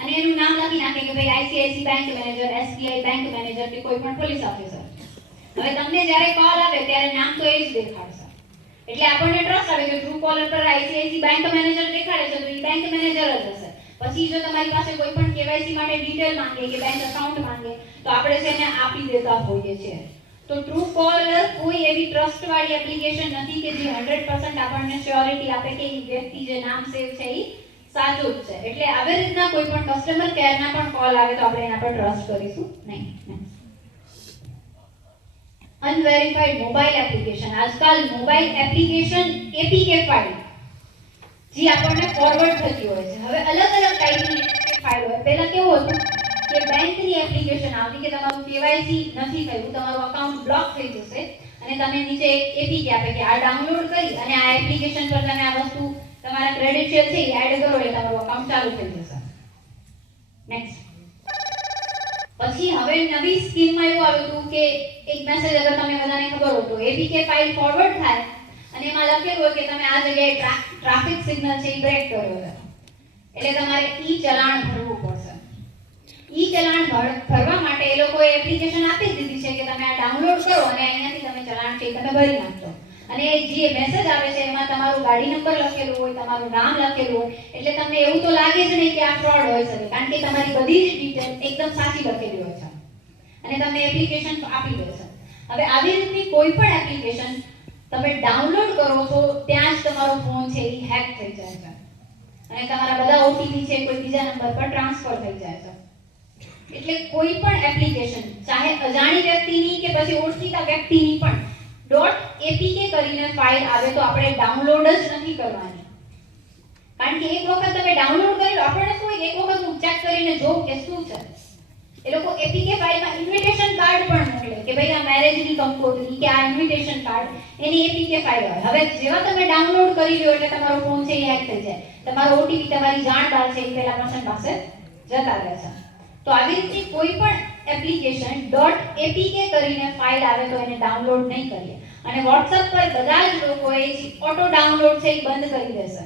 અને એનું નામ લખી નાખે કે ભાઈ ICICI bank manager, SBI bank manager કે કોઈ પણ પોલીસ ઓફિસર. હવે તમને જ્યારે કોલ આવે ત્યારે નામ તો એ જ દેખાડશે એટલે આપણને ટ્રસ્ટ આવે કે ટ્રુ કોલર પર ICICI બેંક મેનેજર દેખાડે છે તો એ બેંક મેનેજર જ હશે. પછી જો તમારી પાસે કોઈ પણ KYC માટે ડિટેલ માંગે કે બેંક અકાઉન્ટ માંગે તો આપણે છે એને આપી દેતા હોઈએ છીએ. તો ટ્રુ કોલર કોઈ એવી ટ્રસ્ટ વાળી એપ્લિકેશન નથી કે જે 100% આપણને શ્યોરિટી આપે કે એ વ્યક્તિ જે નામ સેવ છે એ સાચું જ છે. એટલે આવી રીતના કોઈ પણ કસ્ટમર કેરના પણ કોલ આવે તો આપણે એના પર ટ્રસ્ટ કરીશું નહીં. અનવેરિફાઈડ મોબાઈલ એપ્લિકેશન. આજકાલ મોબાઈલ એપ્લિકેશન APK ફાઇલ જે આપણને ફોરવર્ડ થતી હોય છે. હવે અલગ અલગ ટાઈપની APK ફાઇલ હોય. પહેલા કેવું હતું કે બેંકની એપ્લિકેશન આવતી કે તમારું KYC નથી થયું, તમારું અકાઉન્ટ બ્લોક થઈ જશે અને તમને નીચે એક APK આપે કે આ ડાઉનલોડ કરી અને આ એપ્લિકેશન પર તમે આ વસ્તુ તમારા ક્રેડેન્શિયલ છે એ એડ કરો એટલે તમારું અકાઉન્ટ ચાલુ થઈ જશે. નેક્સ્ટ પછી હવે નવી સ્કીમમાં એવું આવ્યું હતું કે એક મેસેજ અગર તમને બધાને ખબર હોય તો APK ફાઇલ ફોરવર્ડ થાય અને એમાં લખેલું હોય કે તમે આ જગ્યાએ ટ્રાફિક સિગ્નલ છે એ બ્રેક કર્યો છે એટલે તમારે ઈ ચલાણ ભરવું પડશે. ઈ ચલાણ ભરવા માટે એ લોકોએ એપ્લિકેશન આપી દીધી છે કે તમે આ ડાઉનલોડ કરો અને અહીંયાથી તમે ચલાણ છે તમે ભરી નાખજો. અને જે મેસેજ આવે છે એમાં તમારું ગાડી નંબર લખેલું હોય, તમારું નામ લખેલું હોય એટલે તમને એવું તો લાગે જ નહીં કે આ ફ્રોડ હોઈ શકે, કારણ કે તમારી બધી જ ડિટેલ એકદમ સાચી લખેલી હોય છે અને તમને એપ્લિકેશન આપી દે છે. હવે આવી રીતની કોઈ પણ એપ્લિકેશન તમે ડાઉનલોડ કરો છો ત્યાં જ તમારો ફોન છે એ હેક થઈ જાય છે અને તમારા બધા OTP છે કોઈ બીજા નંબર પર ટ્રાન્સફર થઈ જાય છે. એટલે કોઈ પણ એપ્લિકેશન ચાહે અજાણી વ્યક્તિની કે પછી ઓળખીતા વ્યક્તિની પણ .apk કરીને ફાઇલ આવે તો આપણે ડાઉનલોડ જ નથી કરવાની, કારણ કે એક વખત તમે ડાઉનલોડ કરી લો આપણને શું એક વખત હું ચેક કરીને જોઉં કે શું છે એ લોકો એપીકે ફાઇલમાં ઇન્વિટેશન કાર્ડ પણ મોકલે કે ભાઈ આ મેરેજની કંકોત્રી કે આ ઇન્વિટેશન કાર્ડ એની એપીકે ફાઇલ હોય. હવે જેવા તમે ડાઉનલોડ કરી લો એટલે તમારો ફોન છે એ હેક થઈ જાય, તમારો ઓટીપી તમારી જાણ બહાર છે એ પેલા પર્સન પાસે જતા રહે છે. તો આવી રીતે કોઈ પણ એપ્લિકેશન .apk કરીને ફાઇલ આવે તો એને ડાઉનલોડ નહીં કરીએ. અને WhatsApp પર બધા જ લોકોએ ઓટો ડાઉનલોડ છે એ બંધ કરી દેશે,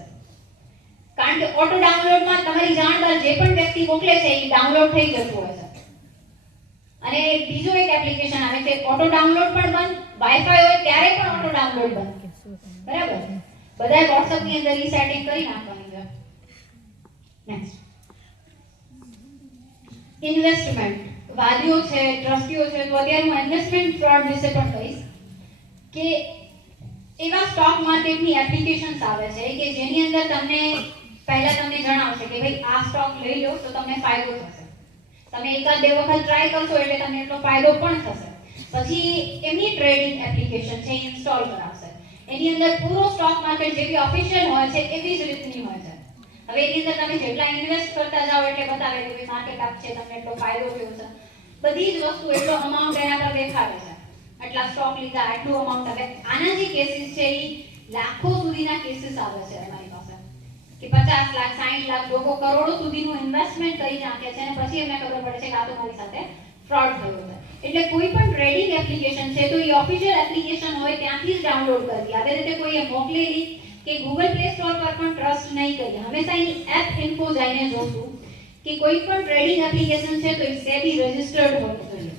કારણ કે ઓટો ડાઉનલોડમાં તમારી જાણ બહાર જે પણ વ્યક્તિ મોકલે છે એ ડાઉનલોડ થઈ જતું હોય છે. અને બીજો એક એપ્લિકેશન આવે છે ઓટો ડાઉનલોડ પણ બંધ, વાઈફાઈ હોય ત્યારે પણ ઓટો ડાઉનલોડ બંધ. બરાબર, બધાએ WhatsApp ની અંદર ઈ સેટિંગ કરી નાખવાની છે. Next, investment. વાલીઓ છે, ટ્રસ્ટીઓ છે, તો અત્યારે હું ઇન્વેસ્ટમેન્ટ ફ્રોડ વિશે પણ કહીશ કે એવા સ્ટોક માર્કેટની એપ્લિકેશન્સ આવે છે કે જેની અંદર તમને પહેલા તમને જણાવશે કે ભાઈ આ સ્ટોક લઈ લો તો તમને ફાયદો થશે. તમે એકાદ બે વખત ટ્રાય કરશો એટલે તમને એટલો ફાયદો પણ થશે. પછી એમની ટ્રેડિંગ એપ્લિકેશન છે ઇન્સ્ટોલ કરાવશે. એની અંદર પૂરો સ્ટોક માર્કેટ જેવી ઓફિશિયલ હોય છે એવી જ રીતની હોય છે. હવે એની અંદર તમે જેટલા ઇન્વેસ્ટ કરતા જાઓ એટલે બતાવે કે ભાઈ માર્કેટ અપ છે, તમને એટલો ફાયદો થયો છે, બધી જ વસ્તુ એટલો અમાઉન્ટ એના પર દેખાડે છે, આટલા સ્ટોક લીધા, આટલું અમાઉન્ટ. હવે આના જે કેસીસ છે એ લાખો સુધીના કેસીસ આવે છે અમારી પાસે કે 50 લાખ 60 લાખ લોકો કરોડો સુધીનું ઇન્વેસ્ટમેન્ટ કરી નાખે છે અને પછી એમને ખબર પડે છે કે આ તો મારી સાથે ફ્રોડ થયો છે. એટલે કોઈ પણ ટ્રેડિંગ એપ્લિકેશન છે તો એ ઓફિશિયલ એપ્લિકેશન હોય ત્યાંથી જ ડાઉનલોડ કરવી. આવી રીતે કોઈએ મોકલેલી કે Google Play Store પર પણ ટ્રસ્ટ નહીં કરીએ. હંમેશા એની એપ ઇન્ફો જઈને જોશું કે કોઈ પણ ટ્રેડિંગ એપ્લિકેશન છે તો એ SEBI રજિસ્ટર્ડ હોવી જોઈએ,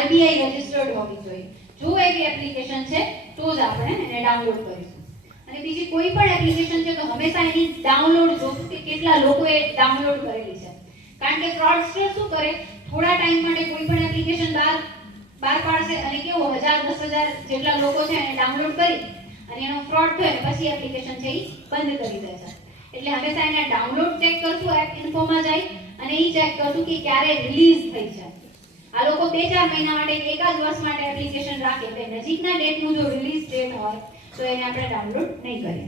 RBI રજિસ્ટર્ડ હોવી જોઈએ. જો એવી એપ્લિકેશન છે તો જ આપણે એને ડાઉનલોડ કરીશું. અને બીજી કોઈ પણ એપ્લિકેશન છે તો હંમેશા એની ડાઉનલોડ જોશું કે કેટલા લોકોએ ડાઉનલોડ કરેલી છે. કારણ કે ફ્રોડસ્ટર શું કરે, થોડા ટાઈમ માટે કોઈ પણ એપ્લિકેશન બહાર પાડશે અને કેવો 1000-10,000 જેટલા લોકો છે એને ડાઉનલોડ કરી અને એનો ફ્રોડ થયો અને પછી એપ્લિકેશન છે એ બંધ કરી દે છે. એટલે હંમેશા એને ડાઉનલોડ ચેક કરશું, એપ ઇન્ફોમાં જઈ અને એ ચેક કરશું કે ક્યારે રિલીઝ થઈ છે. આ લોકો 2-4 મહિના માટે એકાદ વર્ષ માટે એપ્લિકેશન રાખે એટલે નજીકના ડેટનું જો રિલીઝ ડેટ હોય તો એને આપણે ડાઉનલોડ નહીં કરીએ.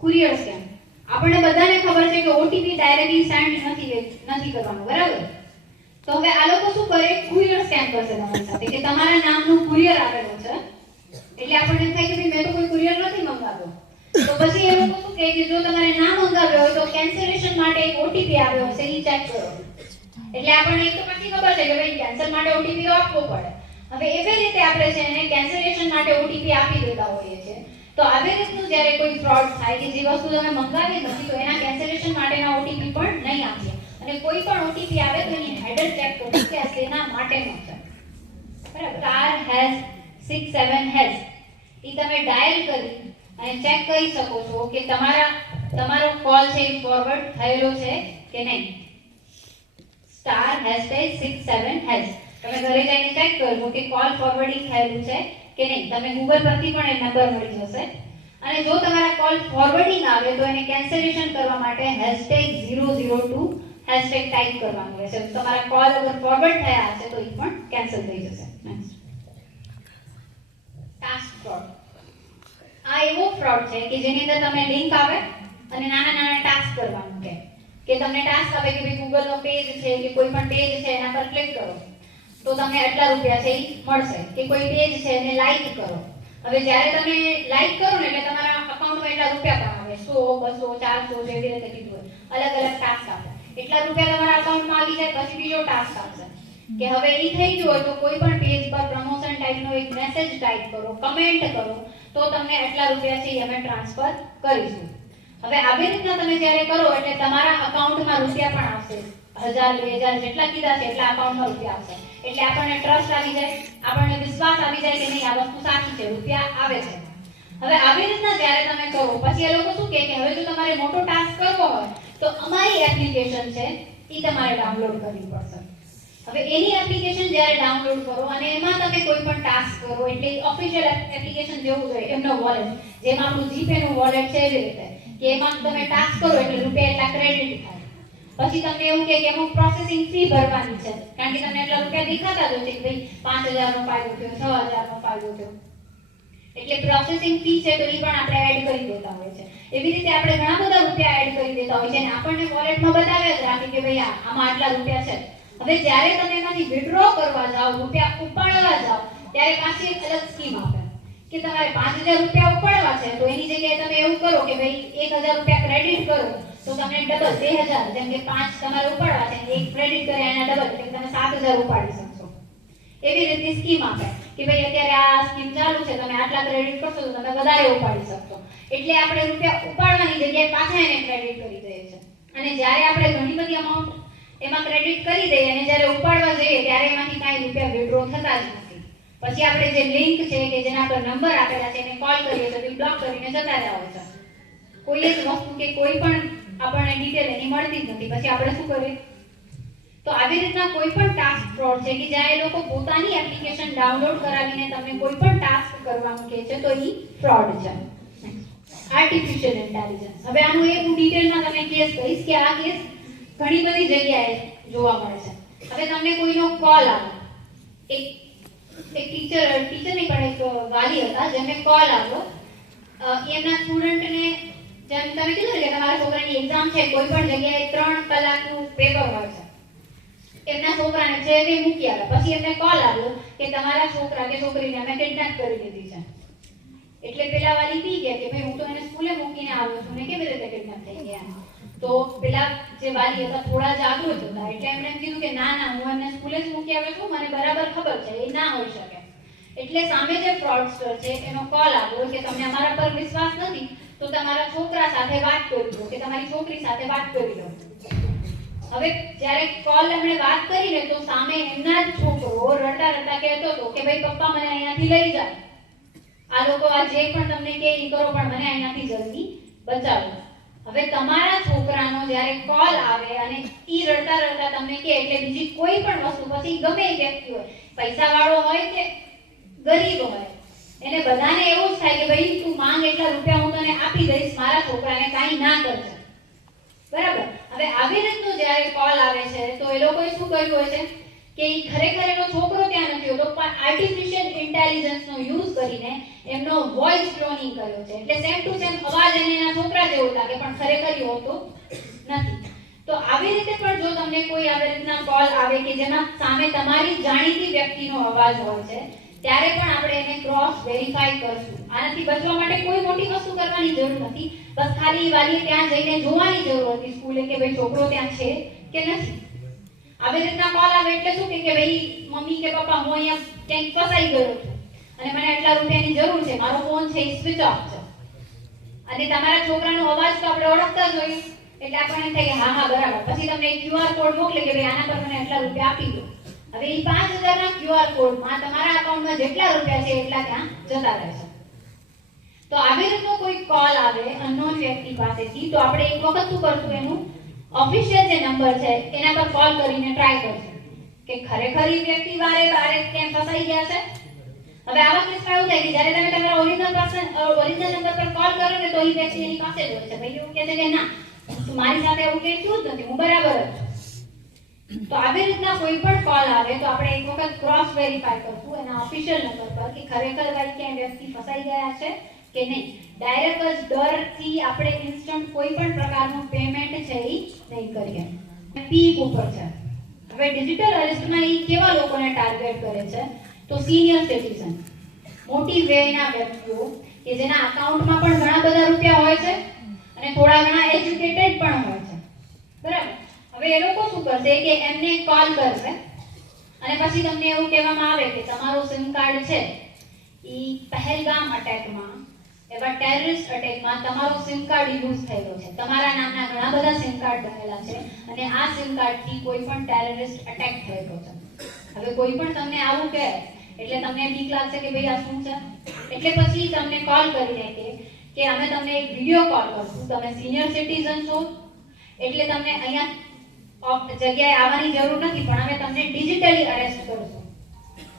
Courier scam. આપણને બધાને ખબર છે કે ઓટીપી ડાયરેક્ટલી સેન્ડ નથી કરવાનું, બરાબર? તો હવે આ લોકો શું કરે, કુરિયર સ્કેમ કરશે તમારી સાથે કે તમારા નામનું કુરિયર આવેલું છે એટલે આપણને એમ થાય કે ભાઈ મેં તો કોઈ કુરિયર નથી મંગાવ્યો. તો પછી એ લોકો શું કહે કે જો તમારે ના મંગાવ્યો હોય તો કેન્સલેશન માટે એક ઓટીપી આવ્યો હશે એ ચેક કરો. એટલે આપણને એક તો પછી ખબર છે કે ભાઈ કેન્સલ માટે ઓટીપી તો આપવો પડે. હવે એવી રીતે આપણે છે એને કેન્સલેશન માટે ઓટીપી આપી દેતા હોઈએ છીએ. તો આવી રીતનું જ્યારે કોઈ ફ્રોડ થાય કે જે વસ્તુ તમે મંગાવી નથી તો એના કેન્સલેશન માટેના ઓટીપી પણ નહીં આપીએ. અને કોઈ પણ ઓટીપી આવે તો એની હેડર ચેક કરો કે આ શેના માટેનો છે. બરાબર, *#67# ઈ તમે ડાયલ કરી અને ચેક કરી શકો છો કે તમારો કોલ છે એ ફોરવર્ડ થયેલો છે કે નહીં. *#67# તમે ઘરે જઈને ચેક કરજો કે કોલ ફોરવર્ડિંગ થયેલું છે કે નહીં. તમે ગૂગલ પરથી પણ એ નંબર મળી જશે. અને જો તમારા કોલ ફોરવર્ડિંગ આવે તો એને કેન્સલેશન કરવા માટે #002 ટાઈપ કરવાનું રહેશે. તમારા કોલ અગર ફોરવર્ડ થયા હશે તો એ પણ કેન્સલ થઈ જશે. Task fraud. આ એવો ફ્રોડ છે કે જેની અંદર તમે લિંક આવે અને નાના ટાસ્ક કરવાનું કે તમને ટાસ્ક આવે કે ભાઈ Google નો પેજ છે કે કોઈ પણ પેજ છે એના પર ક્લિક કરો તો તમને આટલા રૂપિયા છે એ મળશે. કે કોઈ પેજ છે એને લાઈક કરો. હવે જ્યારે તમે લાઈક કરો ને એટલે તમારા અકાઉન્ટમાં એટલા રૂપિયા પણ આવે, 100, 200, 400 જેવી રીતે કીધું હોય. અલગ અલગ ટાસ્ક આવે. એટલા રૂપિયા તમારા અકાઉન્ટમાં આવી જાય પછી બીજો ટાસ્ક આવશે કે હવે એ થઈ ગયો હોય તો કોઈ પણ પેજ પર પ્રમોશન ટાઈપનો એક મેસેજ ટાઈપ કરો, કમેન્ટ કરો તો તમને આટલા રૂપિયા છે એ અમે ટ્રાન્સફર કરીશું. હવે આવી રીતના તમે જ્યારે કરો એટલે તમારા અકાઉન્ટમાં રૂપિયા પણ આવશે. 1000, 2000 જેટલા કીધા છે એટલા અકાઉન્ટમાં રૂપિયા આવશે. એટલે આપણને ટ્રસ્ટ આવી જાય, આપણને વિશ્વાસ આવી જાય કે નહીં આ વસ્તુ સાચી છે, રૂપિયા આવે છે. હવે આવી રીતના જ્યારે તમે કરો પછી એ લોકો શું કહે કે હવે જો તમારે મોટો ટાસ્ક કરવો હોય તો અમારી એપ્લિકેશન છે એ તમારે ડાઉનલોડ કરવી પડશે. હવે એની એપ્લિકેશન જ્યારે ડાઉનલોડ કરો અને એમાં તમે કોઈ પણ ટાસ્ક કરો એટલે ઓફિશિયલ એપ્લિકેશન જેવું જોઈએ એમનો વોલેટ, જેમ આપણું જીપે નું વોલેટ છે એવી રીતે કે એમાં તમે ટાસ્ક કરો એટલે રૂપિયા એટલા ક્રેડિટ થાય. પછી તમને એવું કે અમુક પ્રોસેસિંગ ફી ભરવાની છે કારણ કે તમને એટલા રૂપિયા દેખાતા જ હોય છે કે ભાઈ 5000 નો ફાયદો થયો, 6000 નો ફાયદો થયો. એટલે પ્રોસેસિંગ ફી છે તો એ પણ આપણે એડ કરી દેતા હોય છે. એવી રીતે આપણે ઘણા બધા રૂપિયા એડ કરી દેતા હોય છે અને આપણને વોલેટમાં બતાવ્યા જ રાખે કે ભાઈ આમાં આટલા રૂપિયા છે. હવે જ્યારે તમે એમાંથી વિથડ્રો કરવા જાઓ, રૂપિયા ઉપાડવા જાઓ, ત્યારે પાછી એક અલગ સ્કીમ આપે કે તમારે 5000 રૂપિયા ઉપાડવા છે તો એની જગ્યાએ તમે એવું કરો કે ભાઈ 1000 રૂપિયા ક્રેડિટ કરો તો તમને ડબલ 2000, જેમ કે 5 તમારે ઉપાડવા છે, એક ક્રેડિટ કરે એના ડબલ એટલે તમે 7000 ઉપાડી શકશો. એવી રીતની સ્કીમ આપે કે ભાઈ અત્યારે આ સ્કીમ ચાલુ છે, તમે આટલા ક્રેડિટ કરશો તો તમે વધારે ઉપાડી શકશો. એટલે આપણે રૂપિયા ઉપાડવાની જગ્યાએ પાછા એને ક્રેડિટ કરી દઈએ છે. અને જ્યારે આપણે ઘણી બધી અમાઉન્ટ એમાં ક્રેડિટ કરી દઈએ અને જ્યારે ઉપાડવા જઈએ ત્યારે એમાંથી કાંઈ રૂપિયા વિથડ્રો થતા જ નથી. પછી આપણે જે લિંક છે કે જેના પર નંબર આપેલા છે એને કોલ કરીએ તો તે બ્લોક કરીને જતા રહ્યા હોય છે. કોઈ એક વસ્તુ કે કોઈ પણ આપણને ડિટેલ એની મળતી જ નથી. પછી આપણે શું કરીએ? તો આવી રીતના કોઈ પણ ટાસ્ક ફ્રોડ છે કે જ્યાં એ લોકો પોતાની એપ્લિકેશન ડાઉનલોડ કરાવીને તમને કોઈ પણ ટાસ્ક કરવાનું કહે છે તો એ ફ્રોડ છે. Artificial intelligence. હવે આનું એક હું ડિટેલમાં તમને કેસ કહીશ કે આ કેસ ઘણી બધી જગ્યાએ જોવા મળે છે. હવે તમને કોઈનો કોલ આવે, એક ટીચર નહીં પણ એક વાલી હતા જેમને કોલ આવ્યો એમના સ્ટુડન્ટને, જેમ તમે કીધું ને કે તમારા છોકરાની એક્ઝામ છે, કોઈ પણ જગ્યાએ 3 કલાકનું પેપર હોય છે, એમના છોકરાને છે એ મૂકી આવે. પછી એમને કોલ આવ્યો કે તમારા છોકરા કે છોકરીને અમે કિડનેપ કરી લીધી છે. એટલે પેલા વાલી પી ગયા કે ભાઈ હું તો એને સ્કૂલે મૂકીને આવ્યો છું ને કેવી રીતે કિડનેપ થઈ ગયા. તો પેલા જે વાલી હતા થોડા જાગૃત હતા એટલે એમણે કીધું કે ના ના, હું એમને સ્કૂલે જ મૂકી આવ્યો છું, મને બરાબર ખબર છે એ ના હોઈ શકે. એટલે સામે જે ફ્રોડસ્ટર છે એનો કોલ આવ્યો કે તમને અમારા પર વિશ્વાસ નથી તો તમારા છોકરા સાથે વાત કરી લો કે તમારી છોકરી સાથે વાત કરી લો. હવે જ્યારે કોલ એમણે વાત કરીને તો સામે એમના જ છોકરો રડતા રડતા કહેતો હતો કે ભાઈ પપ્પા મને અહીંયાથી લઈ જાઓ, આ લોકો આ જે પણ તમને કહે એ કરો પણ મને અહીંયાથી જલ્દી બચાવો. હવે તમારા છોકરાનો જ્યારે કોલ આવે અને ઈ રડતા રડતા તમને કહે એટલે બીજી કોઈ પણ વસ્તુ, પછી ગમે એ વ્યક્તિ હોય, પૈસાવાળો હોય કે ગરીબ હોય, એને બધાને એવું જ થાય કે ભાઈ તું માંગ એટલા રૂપિયા હું તને આપી દઈશ, મારા છોકરાને કાંઈ ના કરજો. બરાબર. હવે આવી રીતનો જ્યારે કોલ આવે છે તો એ લોકોએ શું કર્યું હોય છે કે ઈ ખરેખર એનો છોકરો ત્યાં નથી હોતો પણ આર્ટિફિશિયલ ઇન્ટેલિજન્સનો યુઝ કરીને એમનો વોઇસ ક્લોનિંગ કર્યો છે. એટલે સેમ ટુ સેમ અવાજ એના છોકરા જેવો લાગે પણ ખરેખર એ હોતો નથી. તો આવી રીતે પણ જો તમને કોઈ આવી રીતના કોલ આવે કે જેમાં સામે તમારી જાણીતી વ્યક્તિનો અવાજ હોય છે ત્યારે પણ આપણે એને ક્રોસ વેરીફાઈ કરશું. આનાથી બચવા માટે કોઈ મોટી વસ્તુ કરવાની જરૂર નથી. બસ ખાલી વાલીએ ત્યાં જઈને જોવાની જરૂર હતી સ્કૂલે કે ભાઈ છોકરો ત્યાં છે કે નથી. આવી રીતના કોલ આવે એટલે શું કે ભાઈ મમ્મી કે પપ્પા હું અહીંયા ક્યાંક ફસાઈ ગયો છું અને મને આટલા રૂપિયાની જરૂર છે, મારો ફોન છે એ સ્વિચ ઓફ છે. અને તમારા છોકરાનો અવાજ તો આપણે ઓળખતા જ હોઈએ એટલે આપણને એમ થાય કે હા હા બરાબર. પછી તમને એક QR કોડ મોકલે કે ભાઈ આના પર મને આટલા રૂપિયા આપી દો. હવે એ 5000 ના QR કોડમાં તમારા અકાઉન્ટમાં જેટલા રૂપિયા છે એટલા ત્યાં જતા રહેશે. તો આવી રીતનો કોઈ કોલ આવે અનનોન વ્યક્તિ પાસેથી તો આપણે એક વખત શું કરશું, એનું ઓફિશિયલ જે નંબર છે એના પર કોલ કરીને ટ્રાય કરશું કે ખરેખર એ વ્યક્તિ વારે ક્યાં ફસાઈ ગયા છે. હવે આવા કેસમાં એવું થાય કે જ્યારે તમે તમારા ઓરિજિનલ નંબર પર કોલ કરો ને તો એ વ્યક્તિ એની પાસે જ હોય છે. ભાઈ એવું કહે છે કે ના, મારી સાથે એવું કંઈ થયું જ નથી, હું બરાબર જ છું. તો આવી રીતના કોઈ પણ કોલ આવે તો આપણે એક વખત ક્રોસ વેરીફાઈ કરશું એના ઓફિશિયલ નંબર પર કે ખરેખર ભાઈ ક્યાંય વ્યક્તિ ફસાઈ ગયા છે કે નહીં. ડાયરેક્ટ જ ડરથી આપણે ઇન્સ્ટન્ટ કોઈ પણ પ્રકારનું પેમેન્ટ છે એ નહીં કરીએ. પીપ ઉપર છે. હવે ડિજિટલ અરેસ્ટમાં એ કેવા લોકોને ટાર્ગેટ કરે છે તો સિનિયર સિટીઝન, મોટી વયના વ્યક્તિઓ કે જેના અકાઉન્ટમાં પણ ઘણા બધા રૂપિયા હોય છે અને થોડા ઘણા એજ્યુકેટેડ પણ હોય છે. બરાબર. હવે એ લોકો શું કરશે કે એમને કોલ કરશે અને પછી તમને એવું કહેવામાં આવે કે તમારો સિમ કાર્ડ છે ઈ પહેલગામ અટેકમાં, એવા ટેરરિસ્ટ અટેકમાં તમારો સિમ કાર્ડ યુઝ થયેલો છે. તમારા નામના ઘણા બધા સિમ કાર્ડ બનેલા છે અને આ સિમ કાર્ડથી કોઈ પણ ટેરરિસ્ટ અટેક થયેલો છે. હવે કોઈ પણ તમને આવું કહે એટલે તમને બીક લાગશે કે ભાઈ આ શું છે. એટલે પછી તમને કોલ કરીને કે અમે તમને એક વિડિયો કોલ કરશું, તમે સિનિયર સિટીઝન છો એટલે તમને અહીંયા જગ્યાએ આવવાની જરૂર નથી પણ અમે તમને ડિજિટલી અરેસ્ટ કરશું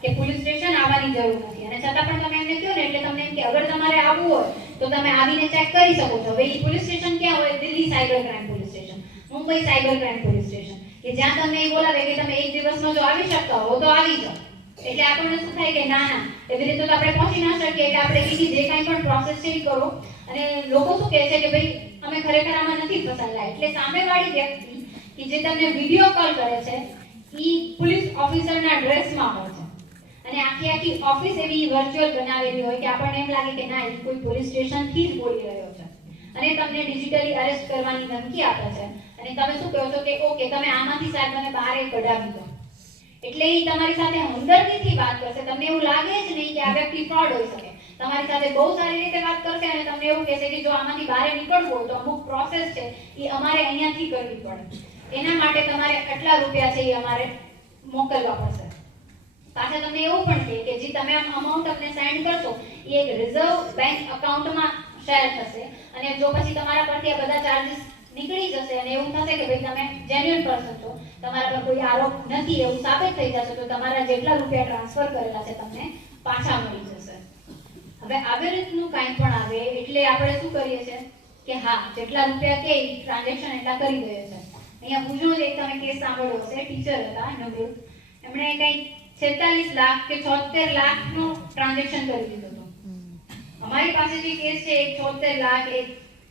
કે પોલીસ સ્ટેશન આવવાની જરૂર નથી. અને છતાં પણ તમે એમને કહો ને એટલે તમને એમ કે અગર તમારે આવવું હોય તો તમે આવીને ચેક કરી શકો છો. હવે એ પોલીસ સ્ટેશન ક્યાં હોય? Delhi cyber crime police station, Mumbai cyber crime police station, કે જ્યાં તમને એ બોલાવે કે તમે એક દિવસમાં જો આવી શકતા હો તો આવી જાઓ. એટલે આપણને શું થાય કે ના ના એવી રીતે તો આપણે પહોંચી ના શકીએ, એટલે આપણે બીજી જે કાંઈ પણ પ્રોસેસ છે એ કરો. અને લોકો શું કહે છે કે ભાઈ અમે ખરેખર આમાં નથી ફસાયેલા, એટલે સામેવાળી વ્યક્તિ કે જે તમને વિડીયો કોલ કરે છે એ પોલીસ ઓફિસરના ડ્રેસમાં હોય છે, અને આખી ઓફિસ એવી વર્ચ્યુઅલ બનાવેલી હોય કે આપણને એમ લાગે કે ના એ કોઈ પોલીસ સ્ટેશનથી જ બોલી રહ્યો છે, અને તમને ડિજિટલી અરેસ્ટ કરવાની ધમકી આપે છે. અને તમે શું કહો છો કે ઓકે તમે આમાંથી સાહેબ મને બહાર કઢાવી દો, એટલે એ તમારી સાથે હમદર્દીથી વાત કરશે. તમને એવું લાગે જ નહીં કે આ વ્યક્તિ ફ્રોડ હોઈ શકે, તમારી સાથે બહુ સારી રીતે વાત કરશે અને તમને એવું કહેશે કે જો આમાંથી બહાર નીકળવું હોય તો અમુક પ્રોસેસ છે એ અમારે અહીંયાથી કરવી પડે, એના માટે તમારે આટલા રૂપિયા છે એ અમારે મોકલવા પડશે. પાછા તમને એવું પણ કહે કે જે તમે અમાઉન્ટ અમને સેન્ડ કરશો એ એક રિઝર્વ બેંક એકાઉન્ટમાં શેર થશે, અને જો પછી તમારા પરથી આ બધા ચાર્જીસ નીકળી જશે અને એવું થશે કે ભાઈ તમે જેન્યુઅન પર્સન છો, તમારા પર કોઈ આરોપ નથી એવું સાબિત થઈ જશે, તો તમારા જેટલા રૂપિયા ટ્રાન્સફર કરેલા છે તમને પાછા મળી જશે. હવે આવી રીતનું કાંઈ પણ આવે એટલે આપણે શું કરીએ છીએ કે હા જેટલા રૂપિયા કે ટ્રાન્ઝેક્શન એટલા કરી દઈએ છે. અહીંયા ભુજનો જ એક તમે કેસ સાંભળ્યો હશે, ટીચર હતા નિવૃત્ત, એમણે કંઈક 46 લાખ કે 76 લાખનું ટ્રાન્ઝેક્શન કરી દીધું હતું. અમારી પાસે જે કેસ છે એક 76 લાખ, એક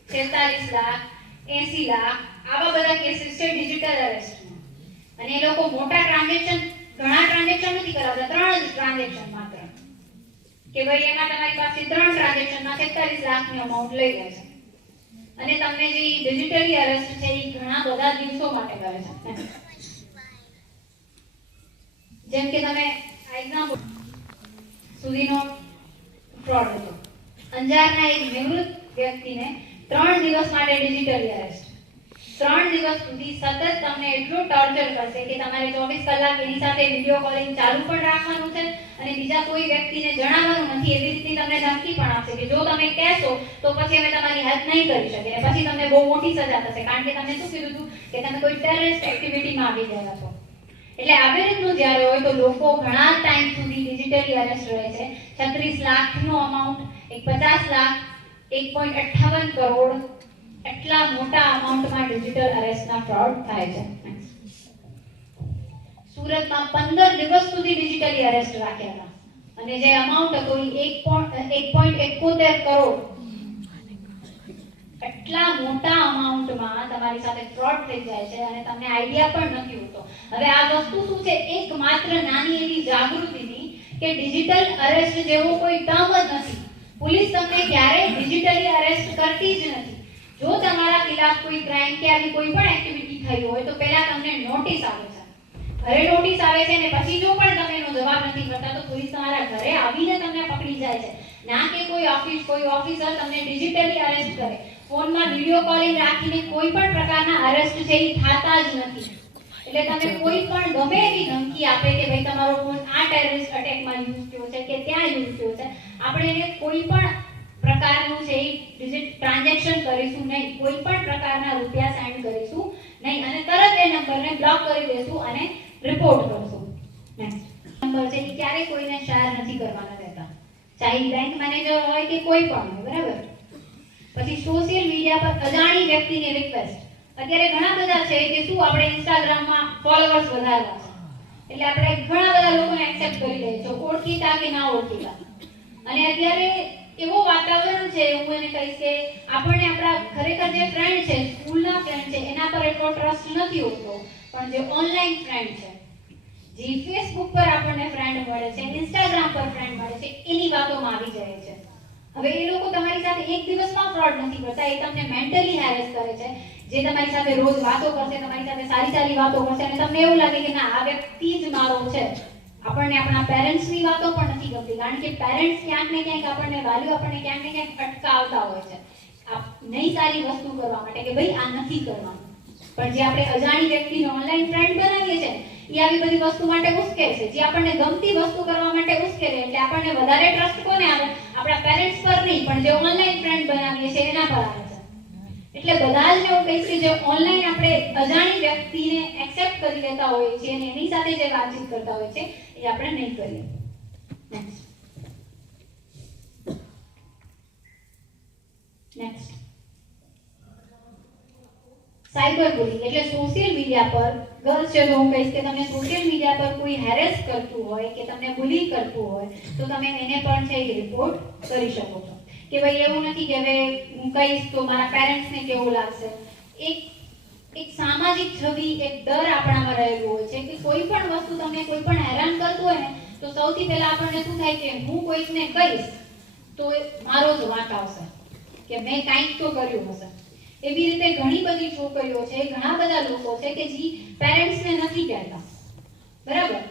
46 લાખ, 80 લાખ, આવા બધા કેસીસ છે ડિજિટલ અરેસ્ટમાં. અને એ લોકો મોટા ટ્રાન્ઝેક્શન, ઘણા ટ્રાન્ઝેક્શન નથી કરાવતા, 3 જ ટ્રાન્ઝેક્શન માત્ર, કે ભાઈ એમાં તમારી પાસે 3 ટ્રાન્ઝેક્શનમાં 46 લાખની અમાઉન્ટ લઈ લે છે, અને તમને જે ડિજિટલી અરેસ્ટ છે એ ઘણા બધા દિવસો માટે કરે છે. જેમ કે તમે આ એક્ઝામ્પલ સુધીનો ફ્રોડ હતો. અંજારના એક નિવૃત્ત વ્યક્તિને 3 દિવસ માટે ડિજિટલી અરેસ્ટ, 3 દિવસ સુધી સતત તમને એટલું ટોર્ચર કરશે કે તમારે 24 કલાક એની સાથે વિડીયો કોલિંગ ચાલુ પણ રાખવાનું છે, અને બીજા કોઈ વ્યક્તિને જણાવવાનું નથી. એવી રીતે તમને ધમકી પણ આપશે કે જો તમે કહેશો તો પછી અમે તમારી હેલ્પ નહીં કરી શકીએ, પછી તમને બહુ મોટી સજા થશે, કારણ કે તમે શું કીધું હતું કે તમે કોઈ ટેરરિસ્ટ એક્ટિવિટીમાં આવી ગયા છો. એટલે આવી રીતનું જ્યારે હોય તો લોકો ઘણા ટાઈમ સુધી ડિજિટલી અરેસ્ટ રહે છે. 36 લાખનો અમાઉન્ટ, એક 50 લાખ, 1.58 કરોડ, એટલા મોટા અમાઉન્ટમાં ડિજિટલ અરેસ્ટના ફ્રોડ થાય છે. સુરતમાં 15 દિવસ સુધી ડિજિટલી અરેસ્ટ રાખ્યા હતા, અને જે અમાઉન્ટ હતો એ 1.71 કરોડ, એટલા મોટા અમાઉન્ટમાં તમારી સાથે ફ્રોડ થઈ જાય છે અને તમને આઈડિયા પણ નથી હોતો. હવે આ વસ્તુ શું છે, એકમાત્ર નાની એવી જાગૃતિની કે ડિજિટલ અરેસ્ટ જેવો કોઈ ટર્મ જ નથી. પોલીસ તમને ક્યારેય ડિજિટલી અરેસ્ટ કરતી જ નથી. જો તમારા ખિલાફ કોઈ ક્રાઇમ કે આવી કોઈ પણ એક્ટિવિટી થઈ હોય તો પહેલા તમને નોટિસ આવે છે, ઘરે નોટિસ આવે છે, અને પછી જો પણ તમે એનો જવાબ નથી કરતા તો પોલીસ તમારા ઘરે આવીને તમને પકડી જાય છે. ના કે કોઈ ઓફિસર તમને ડિજિટલી અરેસ્ટ કરે. ફોનમાં વિડિયો કોલિંગ રાખીને કોઈ પણ પ્રકારના અરેસ્ટ છે એ થતા જ નથી. એટલે તમે કોઈ પણ ગમે એવી ધમકી આપે કે ભાઈ તમારો ફોન આ ટેરરિસ્ટ અટેકમાં યુઝ થયો છે કે ત્યાં યુઝ થયો છે, આપણે એને કોઈ પણ પ્રકારનું છે એ ટ્રાન્ઝેક્શન કરીશું નહીં, કોઈ પણ પ્રકારના રૂપિયા સેન્ડ કરીશું નહીં, અને તરત એ નંબરને બ્લોક કરી દેશું અને રિપોર્ટ કરશું. નંબર છે એ ક્યારેય કોઈને શેર નથી કરવાના રહેતા, ચાહે બેંક મેનેજર હોય કે કોઈ પણ હોય, બરાબર. પછી સોશિયલ મીડિયા પર અજાણી વ્યક્તિની રિક્વેસ્ટ, અત્યારે ઘણા બધા છે કે શું આપણે ઇન્સ્ટાગ્રામમાં ફોલોઅર્સ વધારવા છે, એટલે આપણે ઘણા બધા લોકોને એક્સેપ્ટ કરી લઈએ છીએ, ઓળખીતા કે ના ઓળખીતા. અને અત્યારે એવો વાતાવરણ છે, હું એને કહીશ કે આપણને આપણા ખરેખર જે ફ્રેન્ડ છે, સ્કૂલના ફ્રેન્ડ છે, એના પર એટલો ટ્રસ્ટ નથી હોતો, પણ જે ઓનલાઈન ફ્રેન્ડ છે, જે ફેસબુક પર આપણને ફ્રેન્ડ મળે છે, ઇન્સ્ટાગ્રામ પર ફ્રેન્ડ મળે છે, એની વાતોમાં આવી જાય છે. હવે એ લોકો તમારી સાથે એક દિવસમાં ફ્રોડ નથી કરતા, એ તમને મેન્ટલી હેરેસ કરે છે, જે તમારી સાથે રોજ વાતો કરશે, તમારી સાથે સારી વાતો કરશે, અને તમને એવું લાગે કે ના આ વ્યક્તિ જ મારો છે. આપણને આપણા પેરેન્ટ્સની વાતો પણ નથી ગમતી, કારણ કે પેરેન્ટ્સ ક્યાંક ને ક્યાંક આપણને વેલ્યુ, આપણને ક્યાંક ને ક્યાંક અટકાવતા હોય છે નહીં સારી વસ્તુ કરવા માટે કે ભાઈ આ નથી કરવાનું. પણ જે આપણે અજાણી વ્યક્તિને ઓનલાઈન ફ્રેન્ડ બનાવીએ છીએ એ આવી બધી વસ્તુ માટે ઉશ્કેરે છે, જે આપણને ગમતી વસ્તુ કરવા માટે ઉશ્કેરે, એટલે આપણને વધારે ટ્રસ્ટ કોને આવે? આપણા પેરેન્ટ્સ પર નહીં, પણ જે ઓનલાઈન ફ્રેન્ડ બનાવીએ છીએ એના પર આવે છે. એટલે બધા જ એવું કહીશ કે જે ઓનલાઈન આપણે અજાણી વ્યક્તિને એક્સેપ્ટ કરી લેતા હોઈએ છીએ અને એની સાથે જે વાતચીત કરતા હોય છે એ આપણે નહીં કરીએ. નેક્સ્ટ સાયબર બુલિંગ એટલે સોશિયલ મીડિયા પર ગર્લ્સ છે તો હું કહીશ કે તમને સોશિયલ મીડિયા પર કોઈ હેરેસ કરતું હોય કે તમને બુલી કરતું હોય તો તમે એને પણ છે એ રિપોર્ટ કરી શકો છો કે ભાઈ એવું નથી કે હવે હું કહીશ તો મારા પેરેન્ટ્સને કેવું લાગશે. એક સામાજિક છબી, એક ડર આપણામાં રહેલો હોય છે કે કોઈ પણ વસ્તુ તમને કોઈ પણ હેરાન કરતું હોય ને તો સૌથી પહેલા આપણને શું થાય કે હું કોઈકને કહીશ તો મારો જ વાંક આવશે કે મેં કંઈક તો કર્યું હશે. એવી રીતે ઘણી બધી છોકરીઓ છે, ઘણા બધા લોકો છે કે જે પેરેન્ટ્સને નથી કહેતા, બરાબર.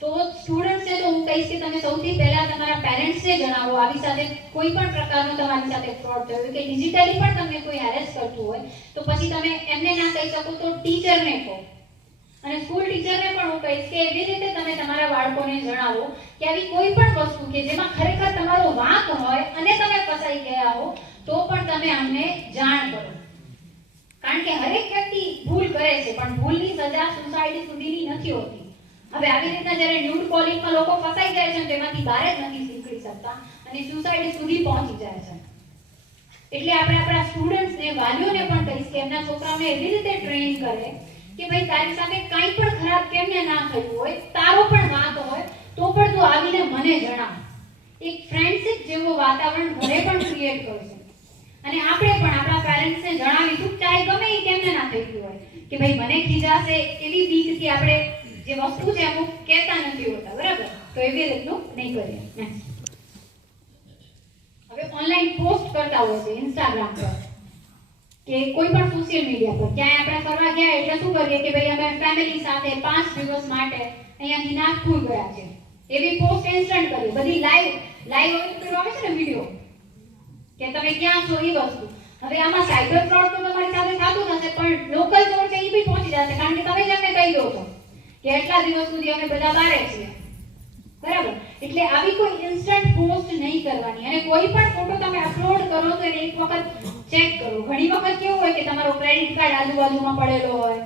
તો સ્ટુડન્ટ્સને તો હું કહીશ કે તમે સૌથી પહેલા તમારા પેરેન્ટ્સને જણાવો આવી સાથે કોઈ પણ પ્રકારનો તમારી સાથે ફ્રોડ થયો કે ડિજિટલી પણ તમને કોઈ હેરેસ કરતું હોય તો પછી તમે એમને ના કહી શકો તો ટીચરને કહો. અને સ્કૂલ ટીચરને પણ હું કહીશ કે એવી રીતે તમે તમારા બાળકોને જણાવો કે આવી કોઈ પણ વસ્તુ કે જેમાં ખરેખર તમારો વાંક હોય અને તમે ફસાઈ ગયા હો તો પણ તમે અમને જાણ કરો. કારણ કે હરેક વ્યક્તિ ભૂલ કરે છે પણ ભૂલની સજા સોસાયટી સુધીની નથી હોતી. હવે આવી રીતના જ્યારે ન્યૂડ કોલિંગમાં લોકો ફસાઈ જાય છે તેમાંથી બહાર જ નથી નીકળી શકતા અને સુસાઇડ સુધી પહોંચી જાય છે. એટલે આપણે આપણા સ્ટુડન્ટ્સને, વાલીઓને પણ કહીશ કે એમના છોકરાઓને એવી રીતે ટ્રેન કરે કે ભાઈ તારી સાથે કંઈ પણ ખરાબ કેમને ના થયું હોય, તારો પણ વાંક હોય તો પણ તું આવીને મને જણાવ. એક ફ્રેન્ડશિપ જેવું વાતાવરણ ઘરે પણ ક્રિએટ કરશે અને આપણે પણ આપણા પેરેન્ટ્સને જણાવીશું ચાહે ગમે એ કેમને ના થઈ ગયું હોય કે ભાઈ મને ખીજાશે એવી બીકથી આપણે જે વસ્તુ છે અમુક કહેતા નથી હોતા, બરાબર. તો એવી રીતનું નહીં કરીએ. હવે ઓનલાઈન પોસ્ટ કરતા હોય છે ઇન્સ્ટાગ્રામ પર કે કોઈ પણ સોશિયલ મીડિયા પર ક્યાંય આપણે ફરવા ગયા એટલે શું કરીએ કે ભાઈ અમે ફેમિલી સાથે 5 દિવસ માટે અહીંયાથી નાગપુર ગયા છે એવી પોસ્ટ ઇન્સ્ટન્ટ કરીએ. બધી લાઈવ હોય તો પેલો આવે છે ને વિડિયો કે તમે ક્યાં છો એ વસ્તુ. હવે આમાં સાયબર ફ્રોડ તો તમારી સાથે થતું નથી પણ લોકલ ફ્રોડ છે એ બી પહોંચી જશે કારણ કે તમે જ એમને કહી દો છો કે એટલા દિવસ સુધી અમે બધા બહાર છીએ, બરાબર. એટલે આવી કોઈ ઇન્સ્ટન્ટ પોસ્ટ નહીં કરવાની અને કોઈ પણ ફોટો તમે અપલોડ કરો તો એને એક વખત ચેક કરો. ઘણી વખત કેવું હોય કે તમારો ક્રેડિટ કાર્ડ આજુબાજુમાં પડેલો હોય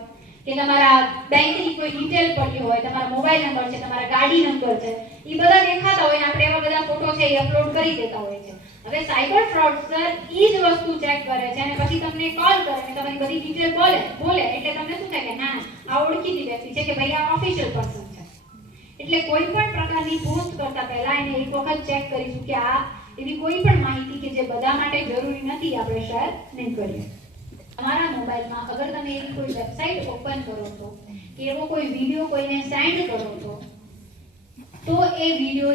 કે તમારા બેંકની કોઈ ડિટેલ પડી હોય, તમારો મોબાઈલ નંબર છે, તમારા ગાડી નંબર છે, એ બધા દેખાતા હોય ને આપણે એવા બધા ફોટો છે એ અપલોડ કરી દેતા હોય છે. હવે સાયબર ફ્રોડસ્ટર ઈ જ વસ્તુ ચેક કરે છે અને પછી તમને કોલ કરે અને તમારી બધી ડિટેલ બોલે એટલે તમને શું થાય કે ના આ ઓળખીતી વ્યક્તિ છે કે ભાઈ આ ઓફિશિયલ પર્સન છે. એટલે કોઈ પણ પ્રકારની પોસ્ટ કરતા પહેલા એને એક વખત ચેક કરીશું કે આ એવી કોઈ પણ માહિતી કે જે બધા માટે જરૂરી નથી આપણે શેર નહીં કરીએ. તમારા મોબાઈલમાં અગર તમે એવી કોઈ વેબસાઇટ ઓપન કરો છો કે એવો કોઈ વિડિયો કોઈને સેન્ડ કરો છો તો એ વિડિયો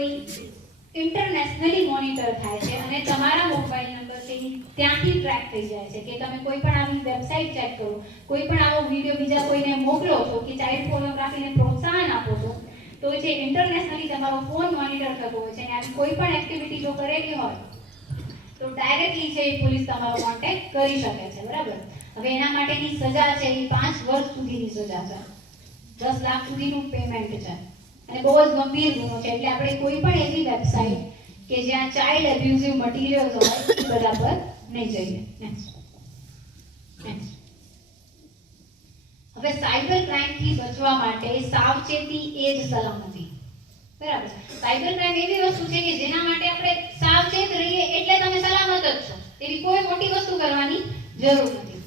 ઇન્ટરનેશનલી મોનિટર થાય છે અને તમારા મોબાઈલ નંબર ત્યાંથી ટ્રેક થઈ જાય છે કે તમે કોઈ પણ આવી વેબસાઇટ ચેક કરો, કોઈ પણ આવો વિડિયો બીજા કોઈને મોકલો છો કે ચાઇલ્ડ પોર્નોગ્રાફીને પ્રોત્સાહન આપો છો તો જે ઇન્ટરનેશનલી તમારો ફોન મોનિટર થતો હોય છે અને આવી કોઈ પણ એક્ટિવિટી જો કરેલી હોય તો ડાયરેક્ટલી છે એ પોલીસ તમારો કોન્ટેક્ટ કરી શકે છે, બરાબર. હવે એના માટેની સજા છે એ 5 વર્ષ સુધીની સજા છે, 10 લાખ સુધીનું પેમેન્ટ છે અને બહુ જ ગંભીર ગુનો છે. એટલે આપણે કોઈ પણ એવી વેબસાઇટ કે જ્યાં ચાઇલ્ડ એબ્યુઝિવ મટીરિયલ્સ હોય એ બધા પર નહીં જઈએ. હવે સાયબર ક્રાઇમથી બચવા માટે સાવચેતી એ જ સલામતી, બરાબર. સાયબર ક્રાઇમ એવી વસ્તુ છે કે જેના માટે આપણે સાવચેત રહીએ એટલે તમે સલામત જ છો. એવી કોઈ મોટી વસ્તુ કરવાની જરૂર નથી.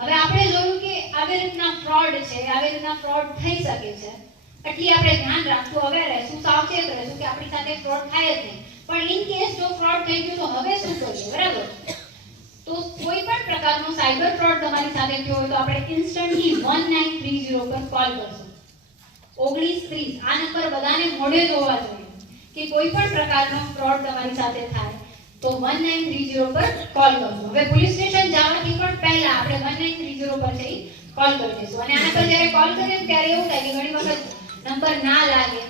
હવે આપણે જોયું કે આવી રીતના ફ્રોડ છે, આવી રીતના ફ્રોડ થઈ શકે છે એટલે આપણે ધ્યાન રાખવું, હવે રહેશું, સાવચેત રહેશું કે આપણી સાથે ફ્રોડ થાય જ નહીં. પણ ઇન કેસ જો ફ્રોડ થઈ ગયું તો હવે શું કરીએ, બરાબર. તો કોઈ પણ પ્રકારનો સાયબર ફ્રોડ તમારી સાથે થયો હોય તો આપણે ઇન્સ્ટન્ટલી 1930 પર કોલ કરશું. 1930 આ નંબર બધાને મોઢે જોવા જોઈએ કે કોઈ પણ પ્રકારનો ફ્રોડ તમારી સાથે થાય તો 1930 પર કોલ કરજો. હવે પોલીસ સ્ટેશન જવાથી પણ પહેલા આપણે 1930 પર જઈ કોલ કરી દઈશું અને આના પર જ્યારે કોલ કરીએ ત્યારે એવું થાય કે ઘણી વખત નંબર ના લાગે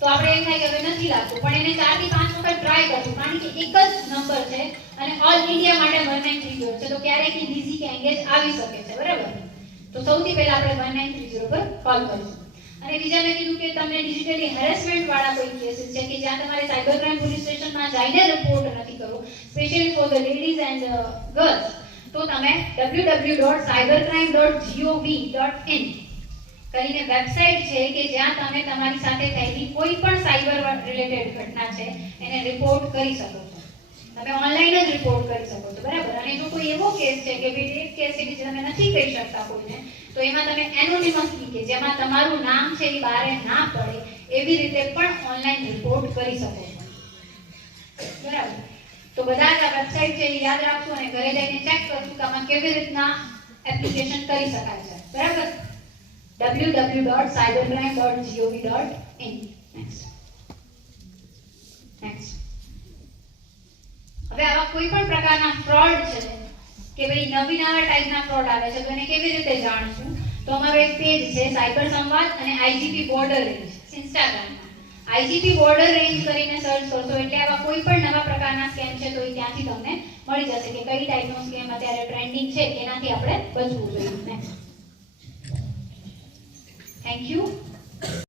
તો આપણે એમ થાય કે હવે નથી લાગતું પણ એને 4 થી 5 વખત ટ્રાય કરશું કારણ કે એક જ નંબર છે અને ઓલ ઇન્ડિયા માટે 1930 છે તો ક્યારેક બિઝી કે એંગેજ આવી શકે છે, બરાબર. તો સૌથી પહેલા આપણે 1930 પર કોલ કરીશું. અને બીજા મેં કીધું કે તમને ડિજિટલી હેરેસમેન્ટ વાળા કોઈ કેસીસ છે કે જ્યાં તમારે સાયબર ક્રાઇમ પોલીસ સ્ટેશનમાં જઈને રિપોર્ટ નથી કરવો, specially for the ladies and girls, તો તમે www.cybercrime.gov.in કરીને વેબસાઇટ છે કે જ્યાં તમે તમારી સાથે થયેલી કોઈ પણ સાયબર રિલેટેડ ઘટના છે એને રિપોર્ટ કરી શકો છો. તમે ઓનલાઈન જ રિપોર્ટ કરી શકો છો, બરાબર. અને જો કોઈ એવો કેસ છે કે ભાઈ એક કેસ છે કે જે તમે નથી કહી શકતા કોઈને, તો એમાં તમે એનોનિમસલી કે જેમાં તમારું નામ છે એ બહાર ના પડે એવી રીતે પણ ઓનલાઈન રિપોર્ટ કરી શકો છો. બરાબર. તો બધા જ આ વેબસાઇટ છે એ યાદ રાખજો અને ઘરે જઈને ચેક કરજો કે આમાં કેવી રીતના એપ્લિકેશન કરી શકાય છે. બરાબર. www.cybercrime.gov.in. નેક્સ્ટ. હવે આવા કોઈ પણ પ્રકારના ફ્રોડ છે કે ભાઈ નવા ટાઈપના ફ્રોડ આવે છે તો એને કેવી રીતે જાણશું? તો અમારો એક પેજ છે સાયબર સંવાદ અને આઈજીપી બોર્ડર રેન્જ ઇન્સ્ટાગ્રામમાં. આઈજીપી બોર્ડર રેન્જ કરીને સર્ચ કરશો એટલે આવા કોઈ પણ નવા પ્રકારના સ્કેમ છે તો એ ત્યાંથી તમને મળી જશે કે કઈ ટાઈપનો સ્કેમ અત્યારે ટ્રેન્ડિંગ છે એનાથી આપણે બચવું જોઈએ. Thank you.